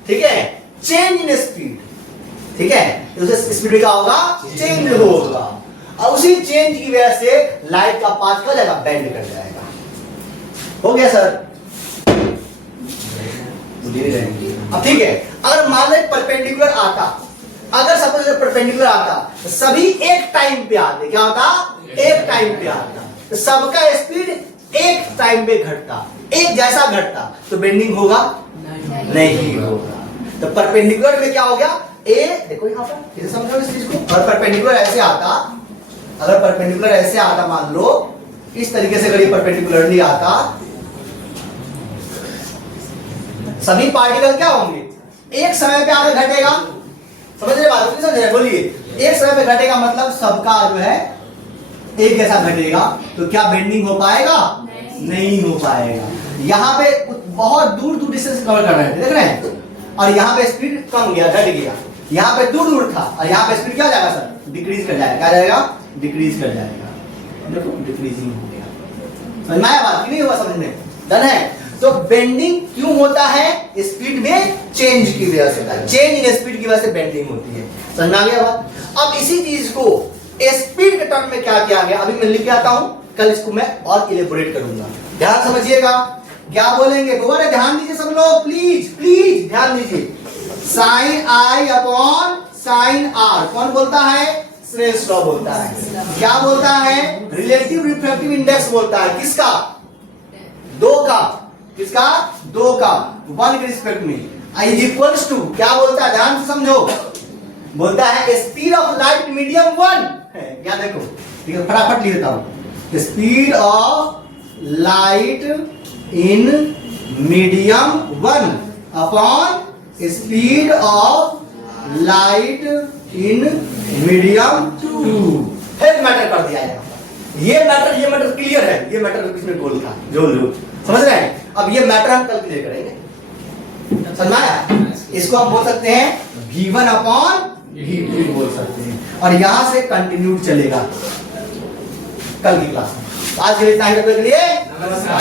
ठीक है, चेंज इन स्पीड, ठीक है, उसे स्पीड क्या होगा? चेंज होगा। और उसी चेंज की वजह से लाइट का पाथ क्या जाएगा? बेंड कर जाएगा। हो गया सर? अब ठीक है, अगर मान लो परपेंडिकुलर आता, अगर सपोज परपेंडिकुलर आता तो सभी एक टाइम पे आते, क्या होता? एक टाइम पे आता, तो सबका स्पीड एक टाइम पे घटता, एक जैसा घटता, तो बेंडिंग होगा? नहीं होगा। तो परपेंडिकुलर में क्या हो गया? ए देखो यहां पर, इसे समझो इस चीज को। अगर परपेंडिकुलर ऐसे आता, मान लो इस तरीके से, अगर ये परपेंडिकुलरली आता, सभी पार्टिकल क्या होंगे? एक समय पे आगे घटेगा। समझ रहे बात? समझ रहे? बोलिए, एक समय पे घटेगा मतलब सबका जो है एक जैसा घटेगा, तो क्या बेंडिंग हो पाएगा? नहीं हो पाएगा। यहाँ पे बहुत दूर डिस्टेंस कवर कर रहे हैं, देख रहे हैं, और यहाँ पे स्पीड कम गया, घट गया। यहाँ पे दूर था और यहाँ पे स्पीड क्या जाएगा सर? डिक्रीज कर जाएगा। क्या जाएगा? डिक्रीज कर जाएगा। देखो डिक्रीजिंग हो गया। समझ में आया बात कि नहीं हुआ? समझ में डन है? तो बेंडिंग क्यों होता है? स्पीड में चेंज की वजह से होता है। चेंज इन स्पीड की वजह से बेंडिंग होती है। समझ में आ गया बात? अब इसी चीज को स्पीड के टर्म में क्या किया गया? अभी मैं लिख के आता हूं, कल इसको मैं और इलेबोरेट करूंगा। ध्यान समझिएगा क्या बोलेंगे, दोबारा ध्यान दीजिए सब लोग, प्लीज प्लीज ध्यान दीजिए। साइन आई अपॉन साइन आर कौन बोलता है? स्नेल्स लॉ बोलता है। क्या बोलता है? रिलेटिव रिफ्रैक्टिव इंडेक्स बोलता है किसका? दो का। किसका? दो का, वन के रिस्पेक्ट में इज इक्वल्स टू क्या बोलता है? ध्यान से समझो, बोलता है speed of light medium one. क्या देखो, ठीक है, फटाफट लिख देता हूं। Speed of light in medium one upon speed of light in medium two. फिर मैटर कर दिया है ये मैटर क्लियर है। ये मैटर किसने बोल था? जो लोग समझ रहे हैं। अब ये मैटर हम कल क्लियर करेंगे, समझ आया? इसको हम बोल सकते हैं V1 अपॉन V2 बोल सकते हैं, और यहां से कंटिन्यूड चलेगा कल की क्लास में। आज के लिए इतना ही, के लिए नमस्कार।